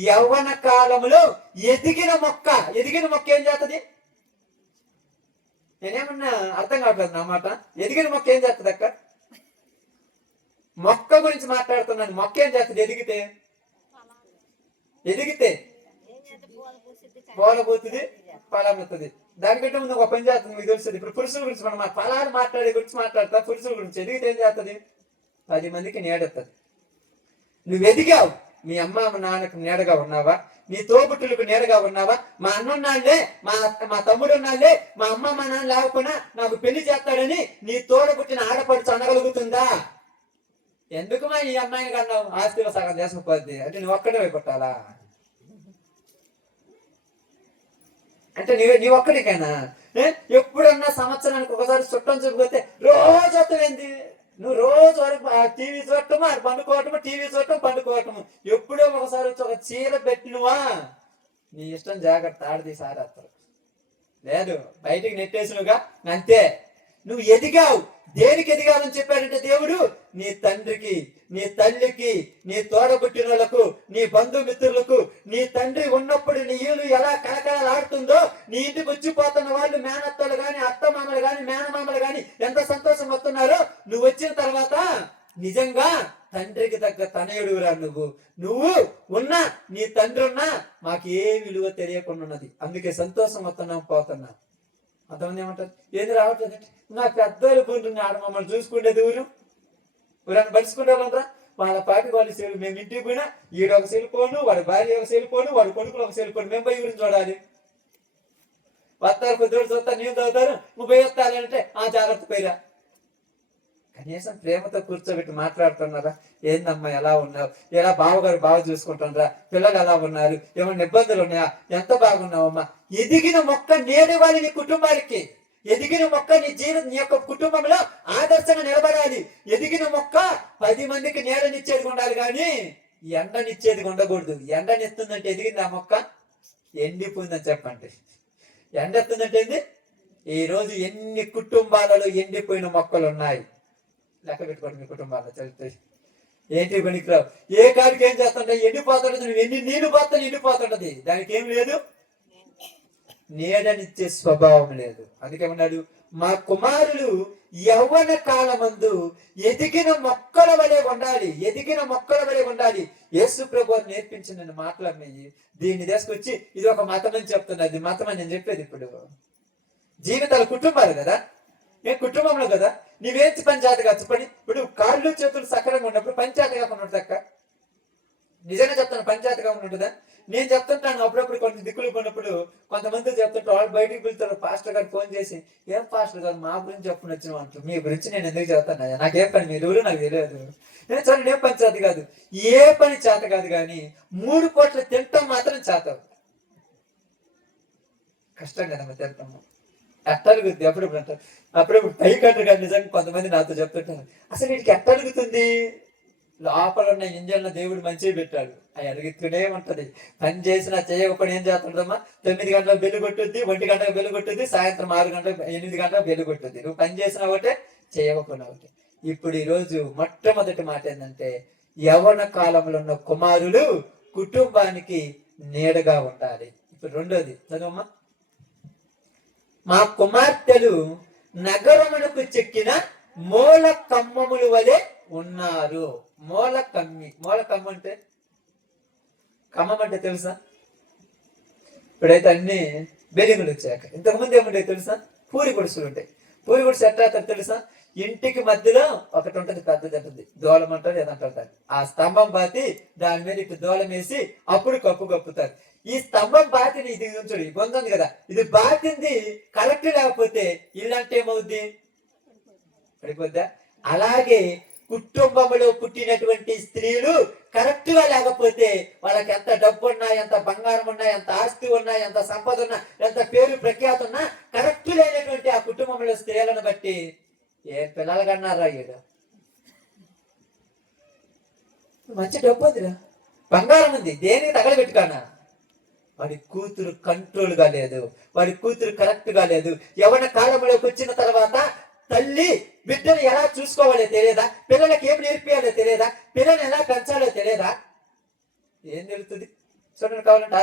యవ్వన కాలంలో ఎదిగిన మొక్క ఏం చేస్తుంది? నేనేమన్నా అర్థం కావట్లేదు నా మాట. ఎదిగిన మొక్క ఏం చేస్తుంది అక్క? మొక్క గురించి మాట్లాడుతున్నాను. మొక్క ఏం చేస్తుంది? ఎదిగితే పోలబోతుంది, ఫలమవుతుంది. దానికంటే ముందు ఒక పని చేస్తుంది, మీకు తెలుస్తుంది. ఇప్పుడు పురుషుల గురించి మనం ఫలాలు గురించి మాట్లాడతా. పురుషుల గురించి ఎదిగితే ఏం చేస్తుంది? 10 మందికి నీడెత్తది. నువ్వు ఎదిగావు, మీ అమ్మ మా నాన్నకు నీడగా ఉన్నావా? నీ తోబుట్టులకు నీడగా ఉన్నావా? మా అన్న ఉన్నాళ్లే, మా తమ్ముడు ఉన్నాళ్లే, మా అమ్మ మా నాన్న లేకపోయినా నాకు పెళ్లి చేస్తాడని నీ తోడబుట్టిన ఆడపడుచు అనగలుగుతుందా? ఎందుకు మా ఈ అమ్మాయిని కన్నావు? ఆస్తిలో సగం చేసుకుపోద్ది అంటే నువ్వు ఒక్కడే అయిపోతాలా? అంటే నీ ఒక్కడికైనా? ఎప్పుడన్నా సంవత్సరానికి ఒకసారి చుట్టం చూపితే రోజు వస్తావేంది? నువ్వు రోజు వరకు టీవీ చూడటము, అది పండుకోవటము, టీవీ చూడటం, పండుకోవటము. ఎప్పుడో ఒకసారి వచ్చి ఒక చీర పెట్టినవా నీ ఇష్టం, జాగ్రత్త ఆడది సారేస్తారు. లేదు, బయటికి నెట్టేసినవుగా అంతే. నువ్వు ఎదిగావు. దేనికి ఎదిగావని చెప్పాడంటే దేవుడు, నీ తండ్రికి, నీ తల్లికి, నీ తోడబుట్టినలకు, నీ బంధుమిత్రులకు, నీ తండ్రి ఉన్నప్పుడు నీ ఇల్లు ఎలా కలకలలాడుతుందో, నీ ఇంటికి వచ్చిపోతున్న వాళ్ళు మేనత్తలు గాని, అత్తమామలు గాని, మేనమామలు గాని ఎంత సంతోషం వస్తున్నారో, నువ్వు వచ్చిన తర్వాత నిజంగా తండ్రికి తగ్గ తనయుడురా నువ్వు ఉన్నా, నీ తండ్రి ఉన్నా మాకు ఏ విలువ తెలియకుండా ఉన్నది. అందుకే సంతోషం వస్తున్నాం, పోతున్నాం. అంతమంది ఏమంటారు? ఏది రావట్లేదంటే నా పెద్దోళ్ళు పోండి, ఆడ మమ్మల్ని చూసుకునేది ఊరని పలుచుకునే వాళ్ళంతా వాళ్ళ పాటి వాళ్ళు సెల్. మేము ఇంటికి పోయినా ఈడు ఒక సెల్ ఫోను, వాడి భార్య ఒక సెల్ ఫోను, వాడి కొడుకులు ఒక సెల్ ఫోన్. మేము పోయి గురించి చూడాలి. వస్తారు, కొద్దిరోజు చూస్తారు, నీళ్ళు తాగుతారు, నువ్వు పోయి వస్తానంటే ఆ జాగ్రత్త పోయిరా. కనీసం ప్రేమతో కూర్చోబెట్టి మాట్లాడుతున్నారా? ఏందమ్మా ఎలా ఉన్నావు? ఎలా బావగారు బాగా చూసుకుంటున్నారా? పిల్లలు ఎలా ఉన్నారు? ఏమన్నా ఇబ్బందులు ఉన్నాయా? ఎంత బాగున్నావమ్మా? ఎదిగిన మొక్క నేనివ్వాలి నీ కుటుంబానికి. ఎదిగిన మొక్క నీ యొక్క కుటుంబంలో ఆదర్శంగా నిలబడాలి. ఎదిగిన మొక్క 10 మందికి నీడనిచ్చేది ఉండాలి, కానీ ఎండనిచ్చేది ఉండకూడదు. ఎండనిస్తుందంటే ఎదిగింది ఆ మొక్క ఎండిపోయిందని చెప్పండి. ఎండెత్తుందంటే ఏంది? ఈ రోజు ఎన్ని కుటుంబాలలో ఎండిపోయిన మొక్కలు ఉన్నాయి లెక్క పెట్టుకోండి. మీ కుటుంబాల్లో చదివితే ఏంటి పనికిరావు. ఏ కాడికి ఏం చేస్తుంటే ఎండిపోతుంటది. నువ్వు ఎన్ని నీళ్లు పోతాను ఎండిపోతుంటది. దానికి ఏం లేదు, నీడనిచ్చే స్వభావం లేదు. అందుకేమన్నాడు? మా కుమారులు యవ్వన కాలమందు ఎదిగిన మొక్కల వలె ఉండాలి. యేసు ప్రభువు నేర్పించిన మాటలన్నీ దీన్ని తీసుకొచ్చి ఇది ఒక మతం అని చెప్తున్నది. మతం అని నేను చెప్పేది ఇప్పుడు జీవితాల కుటుంబాలు కదా, కుటుంబంలో కదా. నీవేంటి పంచాయతీ కాదు చెప్పండి. ఇప్పుడు కాళ్ళు చేతులు సక్రంగా ఉన్నప్పుడు పంచాయతీ కాకుండా ఉంటుంది అక్క. నిజంగా చెప్తాను, పంచాయతీగా ఉంటుందా? నేను చెప్తుంటాను అప్పుడప్పుడు కొన్ని దిక్కులు పోయినప్పుడు కొంతమంది చెప్తుంటే వాళ్ళు బయటికి పిలుస్తారు. పాస్టర్ గారు ఫోన్ చేసి, ఏం పాస్టర్ గారు మా గురించి చెప్పని వచ్చిన అంటారు. మీ గురించి నేను ఎందుకు చెప్తాను? నాకేం పని, మీరు ఎవరు నాకు తెలియదు. నేను చూడండి, ఏం పని చేత కాదు, ఏ పని చేత కాదు, కానీ 3 పూటలు తింటాం మాత్రం చేత. కష్టం కదా మరి తింటాము. ఎట్టలుగుతుంది అప్పుడప్పుడు అంటారు. అప్పుడప్పుడు పైకి అంటారు కానీ నిజంగా కొంతమంది నాతో చెప్తుంటారు, అసలు వీటికి ఎట్టలుగుతుంది? లోపల ఉన్న ఇంజన్లో దేవుడు మంచిగా పెట్టాడు, అవి అడుగుతూనే ఉంటది. పని చేసినా చేయకపోయినా ఏం చేస్తుంటమ్మా? 9 గంటలకు బెల్లు కొట్టుద్ది, 1 గంటలకు బెల్లు కొట్టుద్ది, సాయంత్రం 6 గంటలకు 8 గంటలకు బెల్లు కొట్టుద్ది. నువ్వు పని చేసినా ఒకటే, చేయకపోయినా ఒకటే. ఇప్పుడు ఈరోజు మొట్టమొదటి మాట ఏంటంటే, యవ్వన కాలంలో ఉన్న కుమారులు కుటుంబానికి నీడగా ఉండాలి. ఇప్పుడు రెండోది చదవమ్మా. మా కుమార్తెలు నగరమునకు చెక్కిన మూల కమ్మముల వలె ఉన్నారు. మూల కమ్మ అంటే ఖమ్మం అంటే తెలుసా? ఇప్పుడైతే అన్ని బిల్డింగులు వచ్చాక, ఇంతకుముందు ఏముండే తెలుసా? పూరి గుడిసెలు ఉంటాయి. పూరి గుడిసె ఎట్లా అవుతుంది తెలుసా? ఇంటికి మధ్యలో ఒకటి ఉంటుంది, పెద్దది ఉంటుంది, దూలం అంటారు ఏదంటారు దాన్ని. ఆ స్తంభం పాతి దాని మీద ఇటు దూలం వేసి అప్పుడు కప్పుతారు. ఈ స్తంభం బాతిని ఇది ఉంచుడు పొందుంది కదా, ఇది బాతింది కరెక్ట్ లేకపోతే ఇల్లు అంటే ఏమవుద్ది? పడిపోద్దా? అలాగే కుటుంబంలో పుట్టినటువంటి స్త్రీలు కరెక్ట్ గా లేకపోతే వాళ్ళకి ఎంత డబ్బు ఉన్నా, ఎంత బంగారం ఉన్నా, ఎంత ఆస్తి ఉన్నా, ఎంత సంపద ఉన్నా, ఎంత పేరు ప్రఖ్యాతి ఉన్నా, కరెక్ట్ లేనటువంటి ఆ కుటుంబంలో స్త్రీలను బట్టి ఏ పిల్లలు కన్నారా ఈడు? మంచి డబ్బు ఉందిరా, బంగారం ఉంది, దేనికి తగలబెట్టుకానా? వాడి కూతురు కంట్రోల్ గా లేదు, వాడి కూతురు కరెక్ట్ గా లేదు. యవ్వన కాలంలోకి వచ్చిన తర్వాత తల్లి బిడ్డను ఎలా చూసుకోవాలో తెలియదా? పిల్లలకి ఏం నేర్పియాలో తెలియదా? పిల్లల్ని ఎలా పెంచాలో తెలియదా? ఏం తెలుస్తుంది? చూడండి కావాలంటే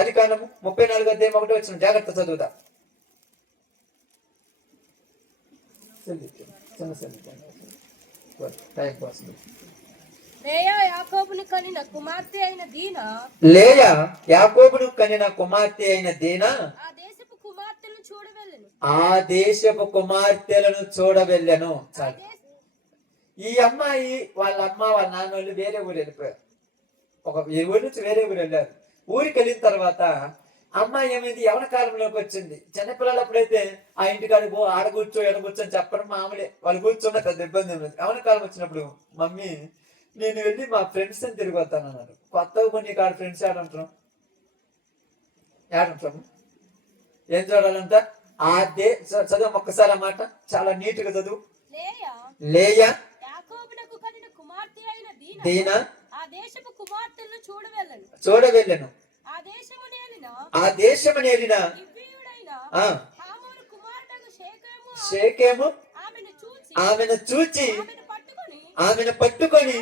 ఆదికాండము 34:1 వచ్చిన జాగ్రత్త చదువుదా. Time pass. లేయా యాకోబును కనిన కుమార్తె అయిన దీనా ఆ దేశపు కుమార్తెలను చూడవెళ్ళెను. ఈ అమ్మాయి వాళ్ళ నాన్న వాళ్ళు వేరే ఊరు వెళ్ళిపోయారు. ఒక ఊరి నుంచి వేరే ఊరు వెళ్ళారు. ఊరికి వెళ్ళిన తర్వాత అమ్మాయి ఏమైంది? యవన కాలంలోకి వచ్చింది. చిన్నపిల్లలు అప్పుడైతే ఆ ఇంటికాడికి పో, ఆడ కూర్చో, ఎడ కూర్చో అని చెప్పడం మామూలే, వాళ్ళు కూర్చున్న పెద్ద ఇబ్బంది ఉంది. యవన కాలం వచ్చినప్పుడు మమ్మీ నేను వెళ్ళి మా ఫ్రెండ్స్ అని తిరిగి వస్తాను అన్నారు. కొత్తగా కొన్ని కాడ ఫ్రెండ్స్ ఏడంటాం? ఏం చూడాలంట? చదువు ఒక్కసారి అన్నమాట, చాలా నీట్ గా చదువు. లేయా దీనా చూడవెళ్ళను. ఆ దేశము నేలిన షేకెము ఆమెను చూచి ఆమెను పట్టుకొని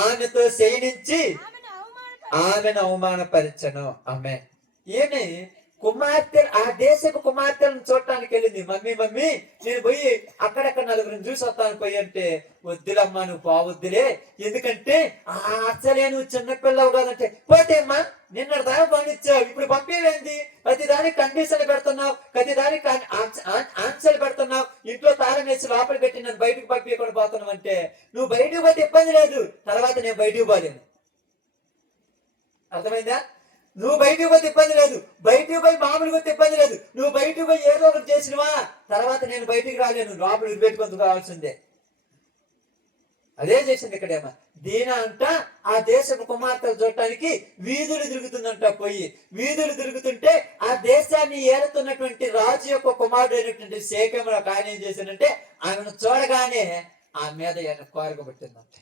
ఆమెతో శయనించి ఆమెను అవమానపరచను. ఆమె ఏమి కుమార్తె ఆ దేశపు కుమార్తెలను చూడటానికి వెళ్ళింది. మమ్మీ నేను పోయి అక్కడక్కడ నలుగురిని చూసి వస్తాను పోయి అంటే, వద్దులమ్మా నువ్వు పోవద్దులే, ఎందుకంటే అసలే నువ్వు చిన్నపిల్లవు కాదంటే. పోతే అమ్మా నిన్న దాకా పంపించావు, ఇప్పుడు పంపించేది ప్రతిదానికి కండిషన్ పెడుతున్నావు, ప్రతిదానికి ఆన్సర్ పెడుతున్నావు, ఇంట్లో తాళం వేసి లోపల పెట్టి నన్ను బయటకు పంపించకుండా పోతున్నావు అంటే, నువ్వు బయటకు పోతే ఇబ్బంది లేదు, తర్వాత నేను బయటకు పోలేను. అర్థమైందా? నువ్వు బయటకు పోతే ఇబ్బంది లేదు, బయటకు పోయి మామూలుగా పోతే ఇబ్బంది లేదు, నువ్వు బయటకు పోయి ఏదో ఒకటి చేసినవా తర్వాత నేను బయటికి రాలేను, లోపల పెట్టుకొని కావాల్సిందే. అదే చేసింది ఇక్కడేమో. దీనా అంట ఆ దేశపు కుమార్తెలు చూడటానికి వీధులు తిరుగుతుందంట. పోయి వీధులు తిరుగుతుంటే ఆ దేశాన్ని ఏలుతున్నటువంటి రాజు యొక్క కుమారుడు అయినటువంటి షేకెము ఒక ఆయన ఏం చేశానంటే, ఆమెను చూడగానే ఆమె మీద కోరిక పుట్టిందంట.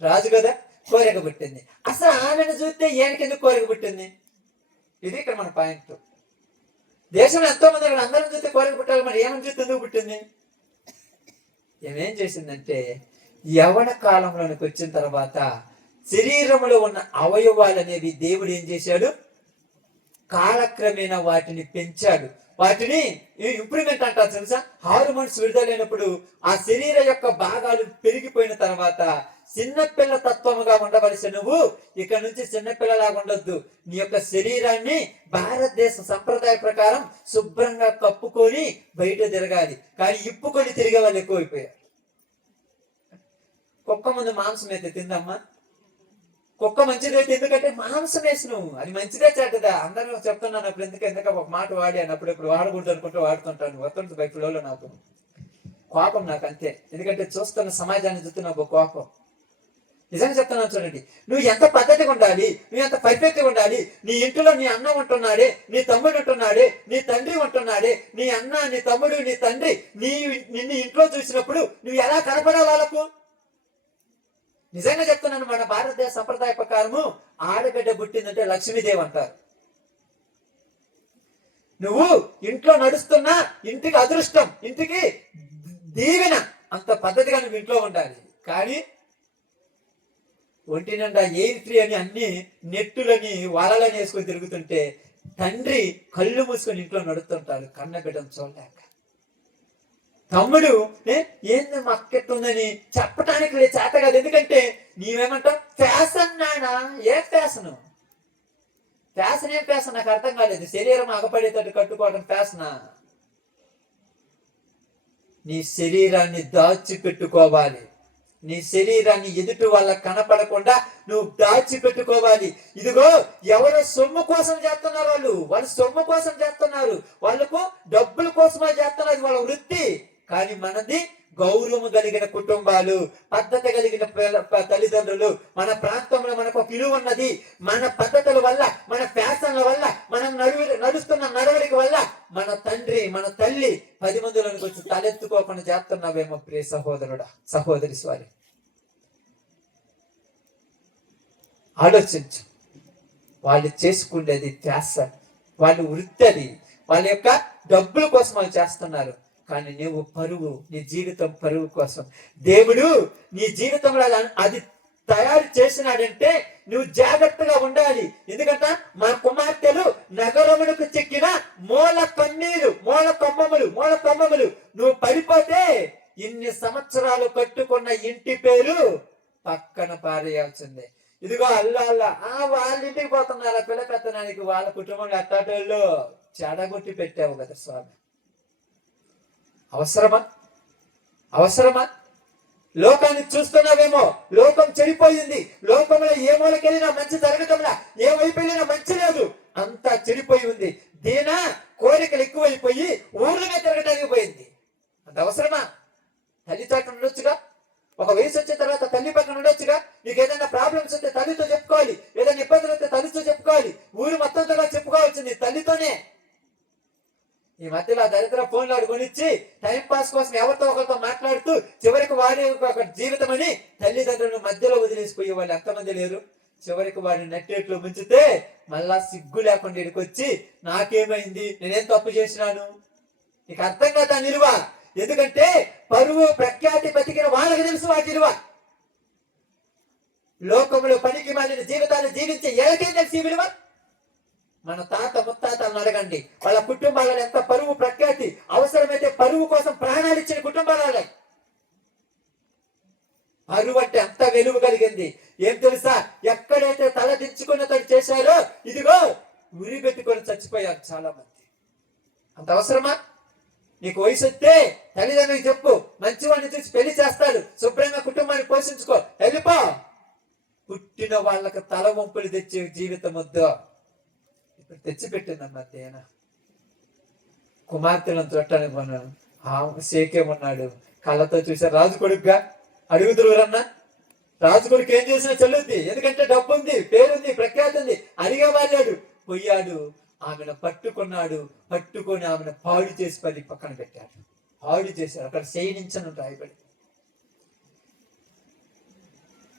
రాజు కదా, కోరిక పుట్టింది. అసలు ఆమెను చూస్తే ఏనకెందుకు కోరిక పుట్టింది? ఇది ఇక్కడ మన పాయింట్. దేశంలో ఎంతో మంది అందరం చూస్తే కోరిక పుట్టాలి, మరి ఏమని చూస్తే ఎందుకు పుట్టింది? ఏమేం చేసిందంటే, యవన కాలంలోనికి వచ్చిన తర్వాత శరీరంలో ఉన్న అవయవాలు అనేవి దేవుడు ఏం చేశాడు? కాలక్రమేణా వాటిని పెంచాడు, వాటిని ఇంప్రూవ్మెంట్ అంటారు తెలుసా. హార్మోన్స్ విడుదలైనప్పుడు ఆ శరీర యొక్క భాగాలు పెరిగిపోయిన తర్వాత చిన్నపిల్ల తత్వముగా ఉండవలసి నువ్వు ఇక నుంచి చిన్నపిల్లలాగా ఉండొద్దు. నీ యొక్క శరీరాన్ని భారతదేశ సంప్రదాయ ప్రకారం శుభ్రంగా కప్పుకొని బయట తిరగాలి. కానీ ఇప్పుకొని తిరిగే వాళ్ళు ఎక్కువైపోయారు. కుక్క ముందు మాంసం అయితే తిందమ్మా, కుక్క మంచిదైతే, ఎందుకంటే మాంసం వేసి నువ్వు అది మంచిదే చెడ్డదా అందరూ చెప్తున్నాను. అప్పుడు ఎందుకంటే ఒక మాట వాడాను, అప్పుడెప్పుడు వాడకూడదు అనుకుంటూ వాడుతుంటాను. వస్తుంది బయటలో నాకు కోపం, నాకు అంతే. ఎందుకంటే చూస్తున్న సమాజాన్ని చూస్తున్న ఒక కోపం. నిజంగా చెప్తున్నాను చూడండి, నువ్వు ఎంత పద్ధతిగా ఉండాలి, నువ్వు ఎంత పర్ఫెక్ట్గా ఉండాలి. నీ ఇంట్లో నీ అన్న ఉంటున్నాడే, నీ తమ్ముడు ఉంటున్నాడే, నీ తండ్రి ఉంటున్నాడే, నీ అన్న, నీ తమ్ముడు, నీ తండ్రి నిన్ను ఇంట్లో చూసినప్పుడు నువ్వు ఎలా కనపడాలి వాళ్ళకు? నిజంగా చెప్తున్నాను, మన భారతదేశ సంప్రదాయ ప్రకారము ఆడబిడ్డ పుట్టిందంటే లక్ష్మీదేవి అంటారు. నువ్వు ఇంట్లో నడుస్తున్నా ఇంటికి అదృష్టం, ఇంటికి దీవెన, అంత పద్ధతిగా నువ్వు ఇంట్లో ఉండాలి. కానీ ఒంటి నిండా ఎయిర్ ఫ్రీ అని అన్ని నెట్టులని వలలని వేసుకొని తిరుగుతుంటే తండ్రి కళ్ళు మూసుకొని ఇంట్లో నడుస్తుంటాడు కన్న బిడ్డను చూడలేక. తమ్ముడు ఏంది మా అక్కెట్టుందని చెప్పటానికి చేత కాదు. ఎందుకంటే నీవేమంటావు? ఫ్యాషన్ నానా? ఏ ఫ్యాషను? ఫ్యాషన్ ఏం ఫ్యాషన్ నాకు అర్థం కాలేదు. శరీరం అగపడేటట్టు కట్టుకోవడం ఫ్యాషనా? నీ శరీరాన్ని దాచిపెట్టుకోవాలి. నీ శరీరాన్ని ఎదుటి వాళ్ళకి కనపడకుండా నువ్వు దాచిపెట్టుకోవాలి. ఇదిగో ఎవరో సొమ్ము కోసం చేస్తున్నారు, వాళ్ళు సొమ్ము కోసం చేస్తున్నారు, వాళ్ళకు డబ్బుల కోసమే చేస్తున్నారు, వాళ్ళ వృత్తి. కానీ మనది గౌరవం కలిగిన కుటుంబాలు, పద్ధతి కలిగిన తల్లిదండ్రులు, మన ప్రాంతంలో మనకు ఒక విలువ ఉన్నది. మన పద్ధతుల వల్ల, మన ఫ్యాషన్ల వల్ల, మనం నడుస్తున్న నడవడిక వల్ల మన తండ్రి మన తల్లి 10 మందిలోనికి వచ్చి తలెత్తుకోకుండా చేస్తున్నావేమో ప్రియ సహోదరుడా, సహోదరి. స్వారి, ఆలోచించు. వాళ్ళు చేసుకునేది ఫ్యాషన్, వాళ్ళు వృత్తి, అది వాళ్ళ యొక్క డబ్బుల కోసం వాళ్ళు చేస్తున్నారు. కానీ నువ్వు పరువు, నీ జీవితం పరువు కోసం దేవుడు నీ జీవితంలో అది తయారు చేసినాడంటే నువ్వు జాగ్రత్తగా ఉండాలి. ఎందుకంటే మా కుమార్తెలు నగరములకు చెక్కిన మూల కన్నీరు, మూల కొమ్మములు. నువ్వు పడిపోతే ఇన్ని సంవత్సరాలు కట్టుకున్న ఇంటి పేరు పక్కన పారేయాల్సిందే. ఇదిగో అల్లా వాళ్ళ ఇంటికి పోతున్నారా పిల్ల పెత్తనానికి, వాళ్ళ కుటుంబంలో అట్టాటోళ్ళు చెడగొట్టి పెట్టావు కదా స్వామి. అవసరమా? లోకాన్ని చూస్తున్నావేమో, లోకం చెడిపోయింది. లోకంలో ఏ మూలకెళ్ళినా మంచి జరగటంలా, ఏ వైపు వెళ్ళినా మంచి లేదు, అంతా చెడిపోయి ఉంది. దీనా కోరికలు ఎక్కువైపోయి ఊర్లనే తిరగడానికి పోయింది. అంత అవసరమా? తల్లి చాటు ఉండొచ్చుగా, ఒక వయసు వచ్చిన తర్వాత తల్లి పక్కన ఉండొచ్చుగా. నీకు ఏదైనా ప్రాబ్లమ్స్ వస్తే తల్లితో చెప్పుకోవాలి, ఏదైనా ఇబ్బందులు వస్తే తల్లితో చెప్పుకోవాలి. ఊరు మొత్తంతో చెప్పుకోవాల్సింది తల్లితోనే. ఈ మధ్యలో దరిద్ర ఫోన్లు కొనిచ్చి టైం పాస్ కోసం ఎవరితో ఒకరితో మాట్లాడుతూ చివరికి వాడి ఒక జీవితం అని తల్లిదండ్రులను మధ్యలో వదిలేసిపోయే వాళ్ళు ఎంతమంది లేరు? చివరికి వాడిని నట్టేట్లో ముంచితే మళ్ళా సిగ్గు లేకుండా ఇడికొచ్చి నాకేమైంది, నేనేం తప్పు చేసినాను? నీకు అర్థం కాదా నిలువ? ఎందుకంటే పరువు ప్రఖ్యాతి బతికిన వాళ్ళకి తెలుసు వాటి విలువ. లోకంలో పనికి మాలిన జీవితాన్ని జీవించే ఎవరికైనా తెలిసి విలువ. మన తాత ముత్తాతలను అడగండి, వాళ్ళ కుటుంబాలలో ఎంత పరువు ప్రఖ్యాతి, అవసరమైతే పరువు కోసం ప్రాణాలు ఇచ్చిన కుటుంబాలే. పరువు అంటే అంత వెలుగు కలిగింది. ఏం తెలుసా? ఎక్కడైతే తల దించుకున్నట్టు చేశారో ఇదిగో ఉరి పెట్టుకొని చచ్చిపోయారు చాలా మంది. అంత అవసరమా? నీకు వయసు వస్తే తల్లిదండ్రులకు చెప్పు, మంచివాడిని చూసి పెళ్లి చేస్తాడు, శుభ్రంగా కుటుంబాన్ని పోషించుకో, వెళ్ళిపో. పుట్టిన వాళ్ళకి తల వంపులు తెచ్చే జీవితం వద్దు. ఇప్పుడు తెచ్చిపెట్టిందమ్మా తేన. కుమార్తెలను చూడటానికి పోన్నాను, సేకేమన్నాడు, కళ్ళతో చూసా. రాజు కొడుకుగా అడుగుతురురన్నా, రాజు కొడుకు ఏం చేసినా చెల్లుద్ది, ఎందుకంటే డబ్బు ఉంది, పేరుంది, ప్రఖ్యాతి ఉంది. అడిగే వాళ్ళాడు, పోయాడు, ఆమెను పట్టుకొని ఆమెను పాడు చేసి పక్కన పెట్టాడు. పాడు చేశాడు, అక్కడ శయనించను రాయబడి.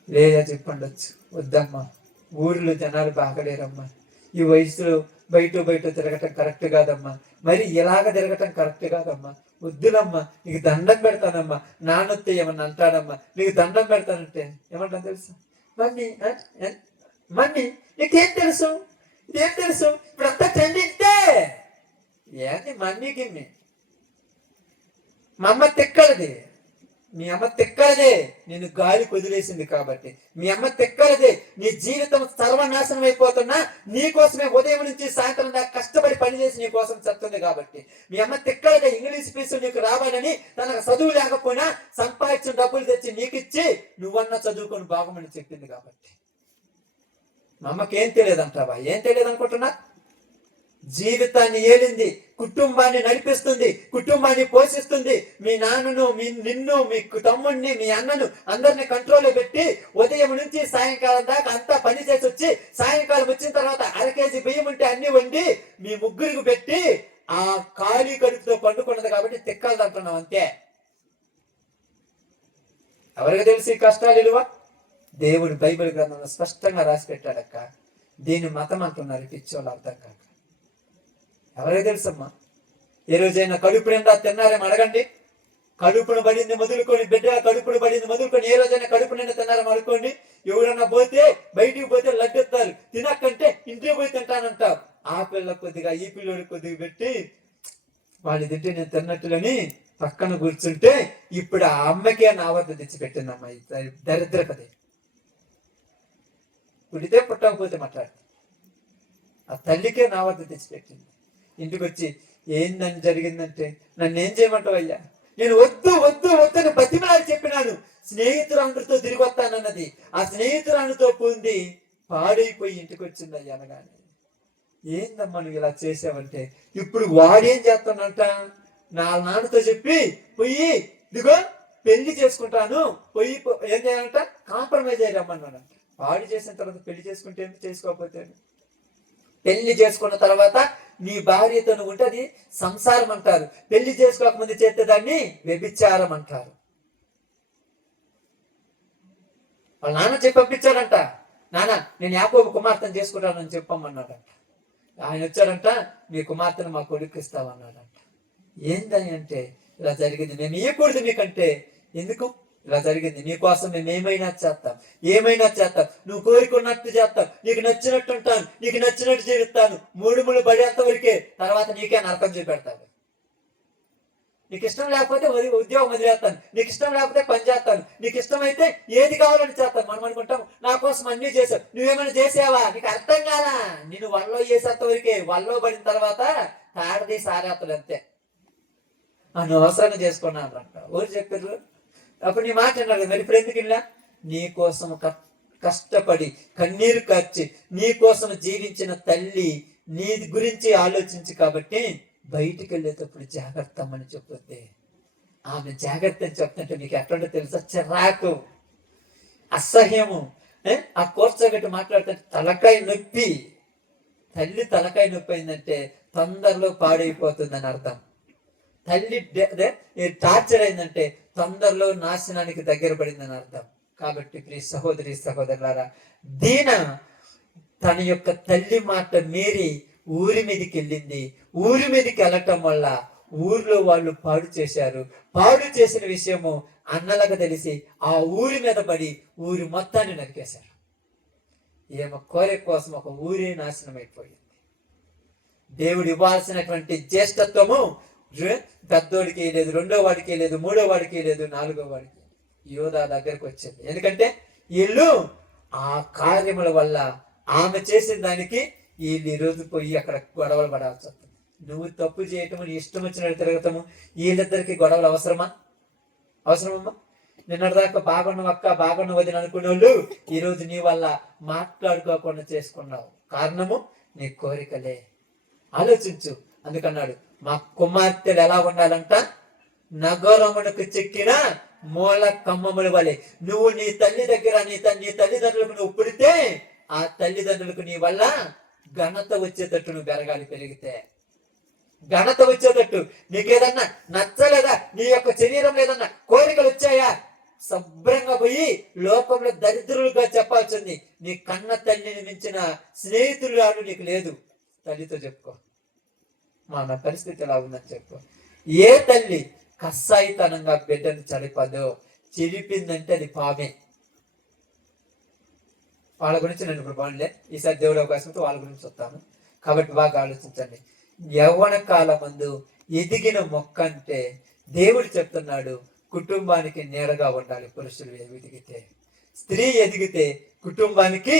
లేదా చెప్పండొచ్చు, వద్దమ్మా, ఊరిలో జనాలు బాగలేరమ్మా, ఈ వయసులో బయట తిరగటం కరెక్ట్ కాదమ్మా, మరి ఇలాగ తిరగటం కరెక్ట్ కాదమ్మా, వద్దునమ్మా, నీకు దండం పెడతానమ్మా, నాన్నొత్తే ఏమన్నా అంటాడమ్మా, నీకు దండం పెడతానంటే ఏమంటాను తెలుసు? మమ్మీ నీకేం తెలుసు, ఇదేం తెలుసు, ఇప్పుడు అంతా ట్రెండింగ్. ఏంటి మమ్మీకి? మా అమ్మ తిక్కలది, మీ అమ్మ తిక్కలదే నేను గాలి వదిలేసింది కాబట్టి. మీ అమ్మ తిక్కలదే నీ జీవితం సర్వనాశనం అయిపోతున్నా నీకోసమే ఉదయం నుంచి సాయంత్రం దాకా కష్టపడి పనిచేసి నీ కోసం చస్తుంది కాబట్టి. మీ అమ్మ తిక్కలదే ఇంగ్లీష్ ఫీజు నీకు రావాలని తనకు చదువు లేకపోయినా సంపాదించిన డబ్బులు తెచ్చి నీకిచ్చి నువ్వన్నా చదువుకొని బాగుమని చెప్పింది కాబట్టి. మా అమ్మకి ఏం తెలియదంటావా? ఏం తెలియదు అనుకుంటున్నా? జీవితాన్ని ఏలింది, కుటుంబాన్ని నడిపిస్తుంది, కుటుంబాన్ని పోషిస్తుంది. మీ నాన్నను, నిన్ను, మీ తమ్ముడిని, మీ అన్నను అందరిని కంట్రోల్లో పెట్టి ఉదయం నుంచి సాయంకాలం దాకా అంతా పని చేసి వచ్చి సాయంకాలం వచ్చిన తర్వాత 1/2 కేజీ బియ్యం ఉంటే అన్ని వండి మీ ముగ్గురికి పెట్టి ఆ ఖాళీ కడుపుతో పండుకున్నది కాబట్టి తిక్కలు అంటున్నాం అంతే. ఎవరికి తెలిసి కష్టాలు విలువ? దేవుడు బైబిల్ గ్రంథంలో స్పష్టంగా రాసి పెట్టాడక్క. దీన్ని మతం అంటున్నారు పిచ్చోళ్ళు, అర్థం కాక. ఎవరికి తెలుసమ్మా? ఏ రోజైనా కడుపు నిండా తిన్నారేమో అడగండి. కడుపును పడింది మొదలుకొని, బిడ్డ కడుపును పడింది మొదలుకొని ఏ రోజైనా కడుపు నిండా తిన్నారేమో అనుకోండి. ఎవరన్నా పోతే బయటికి పోతే లడ్డెత్తారు, తినక్కంటే ఇంటికి పోయి తింటానంటారు. ఆ పిల్ల కొద్దిగా ఈ పిల్లోడి కొద్దిగా పెట్టి వాళ్ళు తింటే నేను తిన్నట్టులని పక్కన కూర్చుంటే ఇప్పుడు ఆ అమ్మకే నా వద్ద తెచ్చిపెట్టిందమ్మా ఈ దరిద్రపది. పుడితే పుట్టకపోతే మాట్లాడు. ఆ తల్లికే నా వద్ద తెచ్చిపెట్టింది. ఇంటికి వచ్చి ఏందని జరిగిందంటే, నన్ను ఏం చేయమంటావు అయ్యా, నేను వద్దు వద్దు వద్దని బతిమలాడి చెప్పినాను. స్నేహితురాండ్రితో తిరిగి వస్తానన్నది, ఆ స్నేహితురాండ్రితో పొంది పాడైపోయి ఇంటికి వచ్చింది అయ్యా అనగానే, ఏందమ్మా నువ్వు ఇలా చేసావంటే, ఇప్పుడు వాడేం చేస్తానంట, నా నాన్నతో చెప్పి పోయి ఇదిగో పెళ్లి చేసుకుంటాను, పోయి ఏం చేయాలంట, కాంప్రమైజ్ అయ్యమ్మన్నాడంట. వాడు చేసిన తర్వాత పెళ్లి చేసుకుంటే ఏంటి, చేసుకోకపోతే పెళ్లి చేసుకున్న తర్వాత నీ భార్యతో నువ్వు ఉంటే అది సంసారం అంటారు, పెళ్లి చేసుకోకముందు చేస్తే దాన్ని వ్యభిచారం అంటారు. వాళ్ళ నాన్న చెప్పి పంపించాడంట, నాన్న నేను యాకోబు కుమార్తెను చేసుకుంటానని చెప్పమన్నాడంట. ఆయన వచ్చాడంట, మీ కుమార్తెను మా కొడుకు ఇస్తామన్నాడంట. ఏందని అంటే, ఇలా జరిగింది, మేము ఇవ్వకూడదు మీకంటే, ఎందుకు ఇలా జరిగింది, నీకోసం మేము ఏమైనా చేస్తాం, ఏమైనా చేస్తాం, నువ్వు కోరుకున్నట్టు చేస్తాం, నీకు నచ్చినట్టు ఉంటాను, నీకు నచ్చినట్టు జీవిస్తాను, మూడు ముళ్ళు పడేంత వరకే, తర్వాత నీకే నరకం చూపెడతాను. నీకు ఇష్టం లేకపోతే ఉద్యోగం వదిలేస్తాను, నీకు ఇష్టం లేకపోతే పని చేస్తాను, నీకు ఇష్టమైతే ఏది కావాలని చేస్తాను. మనం అనుకుంటాం నా కోసం అన్ని చేసావు, నువ్వేమైనా చేసావా, నీకు అర్థం కాదా, నేను వల్లో చేసేంత వరకే, వల్లో పడిన తర్వాత తాడది సారేత్తలు అంతే, అనవసరంగా చేసుకున్నాను అంట. ఎవరు చెప్పారు? అప్పుడు నీ మాట అన్నారు, మరి ఇప్పుడు ఎందుకు ఇలా, నీ కోసం కష్టపడి కన్నీరు కార్చి నీ కోసం జీవించిన తల్లి నీ గురించి ఆలోచించి కాబట్టి బయటికి వెళ్ళేటప్పుడు జాగ్రత్త అని చెప్తే, ఆమె జాగ్రత్త అని చెప్తుంటే మీకు ఎట్లా తెలుసా, చిరాకు, అసహ్యము, ఆ కూర్చోబెట్టి మాట్లాడుతుంటే తలకాయ నొప్పి. తల్లి తలకాయ నొప్పి అయిందంటే తొందరలో పాడైపోతుందని అర్థం. తల్లి టార్చర్ అయిందంటే తొందరలో నాశనానికి దగ్గర పడిందని అర్థం. కాబట్టి ప్రియ సహోదరి సహోదరులారా, దీన తన యొక్క తల్లి మాట మీరి ఊరి మీదకి వెళ్ళింది. ఊరి మీదకి వెళ్ళటం వల్ల ఊర్లో వాళ్ళు పాడు చేశారు. పాడు చేసిన విషయము అన్నలకు తెలిసి ఆ ఊరి మీద పడి ఊరి మొత్తాన్ని నరికేశారు. ఏమో కోరిక కోసం ఒక ఊరే నాశనం అయిపోయింది. దేవుడు ఇవ్వాల్సినటువంటి జ్యేష్ఠత్వము పెద్దోడికి లేదు, రెండో వాడికి లేదు, మూడో వాడికి లేదు, నాలుగో వాడికి యోధా దగ్గరకు వచ్చింది. ఎందుకంటే వీళ్ళు ఆ కార్యముల వల్ల ఆమె చేసిన దానికి వీళ్ళు ఈరోజు పోయి అక్కడ గొడవలు పడాల్సి వస్తుంది. నువ్వు తప్పు చేయటము, నీ ఇష్టం వచ్చినట్టు తిరగటము, వీళ్ళిద్దరికి గొడవలు అవసరమా? అవసరమమ్మా? నిన్నటిదాకా బాగున్నావు అక్క, బాగున్నావు వదిన అనుకునే వాళ్ళు ఈరోజు నీ వల్ల మాట్లాడుకోకుండా చేసుకున్నావు. కారణము నీ కోరికలే. ఆలోచించు. అందుకన్నాడు, మా కుమార్తెలు ఎలా ఉండాలంట, నగరమునకు చెక్కిన మూల కమ్మముల వలె. నువ్వు నీ తల్లి దగ్గర నీ తల్లిదండ్రులకు నువ్వు పుడితే ఆ తల్లిదండ్రులకు నీ వల్ల ఘనత వచ్చేటట్టు నువ్వు పెరగాలి. పెరిగితే ఘనత వచ్చేటట్టు, నీకేదన్నా నచ్చలేదా, నీ యొక్క శరీరం లేదన్నా కోరికలు వచ్చాయా, శుభ్రంగా పోయి లోకంలో దరిద్రులుగా చెప్పాల్సింది. నీ కన్న తల్లిని మించిన స్నేహితులు నీకు లేదు. తల్లితో చెప్పుకో, మన పరిస్థితి ఎలా ఉందని చెప్పు. ఏ తల్లి కస్సాయితనంగా బిడ్డను చడిపదో, చిరిపిందంటే అది పామే. వాళ్ళ గురించి నేను ఇప్పుడు బాగుండే, ఈసారి దేవుడు అవకాశంతో వాళ్ళ గురించి వస్తాను. కాబట్టి బాగా ఆలోచించండి. యవ్వన కాలం ముందు ఎదిగిన మొక్క అంటే దేవుడు చెప్తున్నాడు, కుటుంబానికి నీడగా ఉండాలి. పురుషులు ఎదిగితే, స్త్రీ ఎదిగితే కుటుంబానికి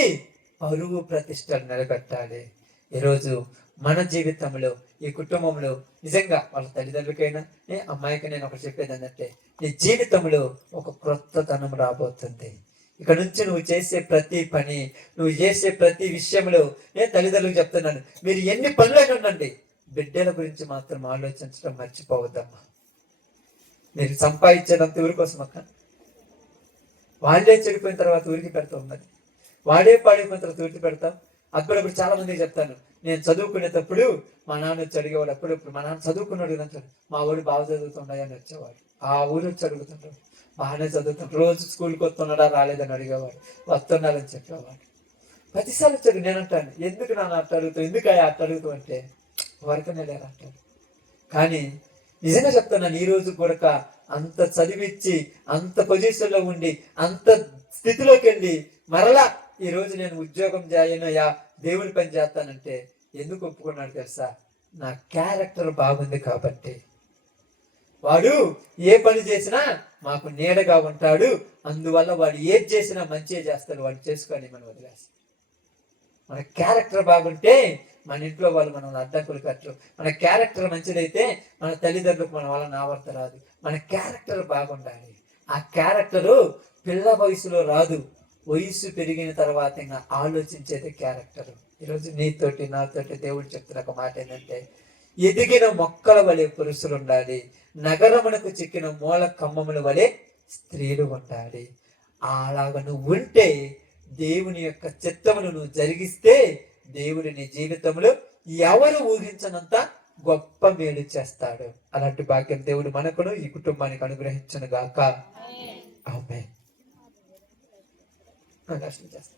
పరువు ప్రతిష్టలు నిలబెట్టాలి. ఈరోజు మన జీవితంలో, ఈ కుటుంబంలో నిజంగా వాళ్ళ తల్లిదండ్రులకైనా అమ్మాయికి నేను ఒకటి చెప్పేది ఏంటంటే, నీ జీవితంలో ఒక క్రొత్తతనం రాబోతుంది. ఇక్కడ నుంచి నువ్వు చేసే ప్రతి పని, నువ్వు చేసే ప్రతి విషయంలో నేను తల్లిదండ్రులకు చెప్తున్నాను, మీరు ఎన్ని పనులైనా ఉండండి, బిడ్డల గురించి మాత్రం ఆలోచించడం మర్చిపోవద్దమ్మా. మీరు సంపాదించేదంత ఊరి కోసం అక్క, వాళ్ళే చెడిపోయిన తర్వాత ఊరికి పెడతాం, మరి వాడే పాడైపోయిన తర్వాత ఊరికి పెడతాం. అప్పుడప్పుడు చాలా మందికి చెప్తాను, నేను చదువుకునేటప్పుడు మా నాన్న వచ్చి అడిగేవాడు, అప్పుడప్పుడు మా నాన్న చదువుకున్నాడు కదా, మా ఊడు బాగా చదువుతున్నాయి అని వచ్చేవాడు. ఆ ఊరు వచ్చి అడుగుతుంటాడు, బాగానే చదువుతాడు, రోజు స్కూల్కి వస్తున్నాడా రాలేదని అడిగేవాడు, వస్తున్నాడని చెప్పేవాడు. ప్రతిసారి వచ్చాడు. నేను అంటాను, ఎందుకు నాన్న అట్ట అడుగుతావు, ఎందుకు అట్ట అడుగుతావు అంటే, వరకనే లేరు అంటాడు. కానీ నిజంగా చెప్తున్నాను, ఈ రోజు కూడా అంత చదివిచ్చి, అంత పొజిషన్లో ఉండి, అంత స్థితిలోకి వెళ్ళి మరలా ఈ రోజు నేను ఉద్యోగం చేయను, దేవుని పని చేస్తానంటే ఎందుకు ఒప్పుకున్నాడు తెలుసా? నా క్యారెక్టర్ బాగుంది కాబట్టి. వాడు ఏ పని చేసినా మాకు నీడగా ఉంటాడు, అందువల్ల వాడు ఏది చేసినా మంచిగా చేస్తాడు, వాడు చేసుకొని మనం వదిలేస్తాం. మన క్యారెక్టర్ బాగుంటే మన ఇంట్లో వాళ్ళు మనల్ని అడ్డంకులు కట్టరు. మన క్యారెక్టర్ మంచిదైతే మన తల్లిదండ్రులకు మన వల్ల నావర్త రాదు. మన క్యారెక్టర్ బాగుండాలి. ఆ క్యారెక్టరు పిల్ల వయసులో రాదు, వయసు పెరిగిన తర్వాత ఇంకా ఆలోచించేది క్యారెక్టర్. ఈరోజు నీతోటి నాతోటి దేవుడు చెప్తున్న ఒక మాట ఏంటంటే, ఎదిగిన మొక్కల వలె పురుషులు ఉండాలి, నగరమునకు చిక్కిన మూల కమ్మముల వలె స్త్రీలు ఉండాలి. అలాగ నువ్వు ఉంటే, దేవుని యొక్క చిత్తమును నువ్వు జరిగిస్తే, దేవుడి నీ జీవితంలో ఎవరు ఊహించనంత గొప్ప మేలు చేస్తాడు. అలాంటి భాగ్యం దేవుడు మనకును ఈ కుటుంబానికి అనుగ్రహించను గాక. ఆమేన్. దర్శనం చేస్తాను.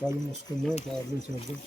కాలు మూసుకుందాం, ప్రార్థన చేద్దాం.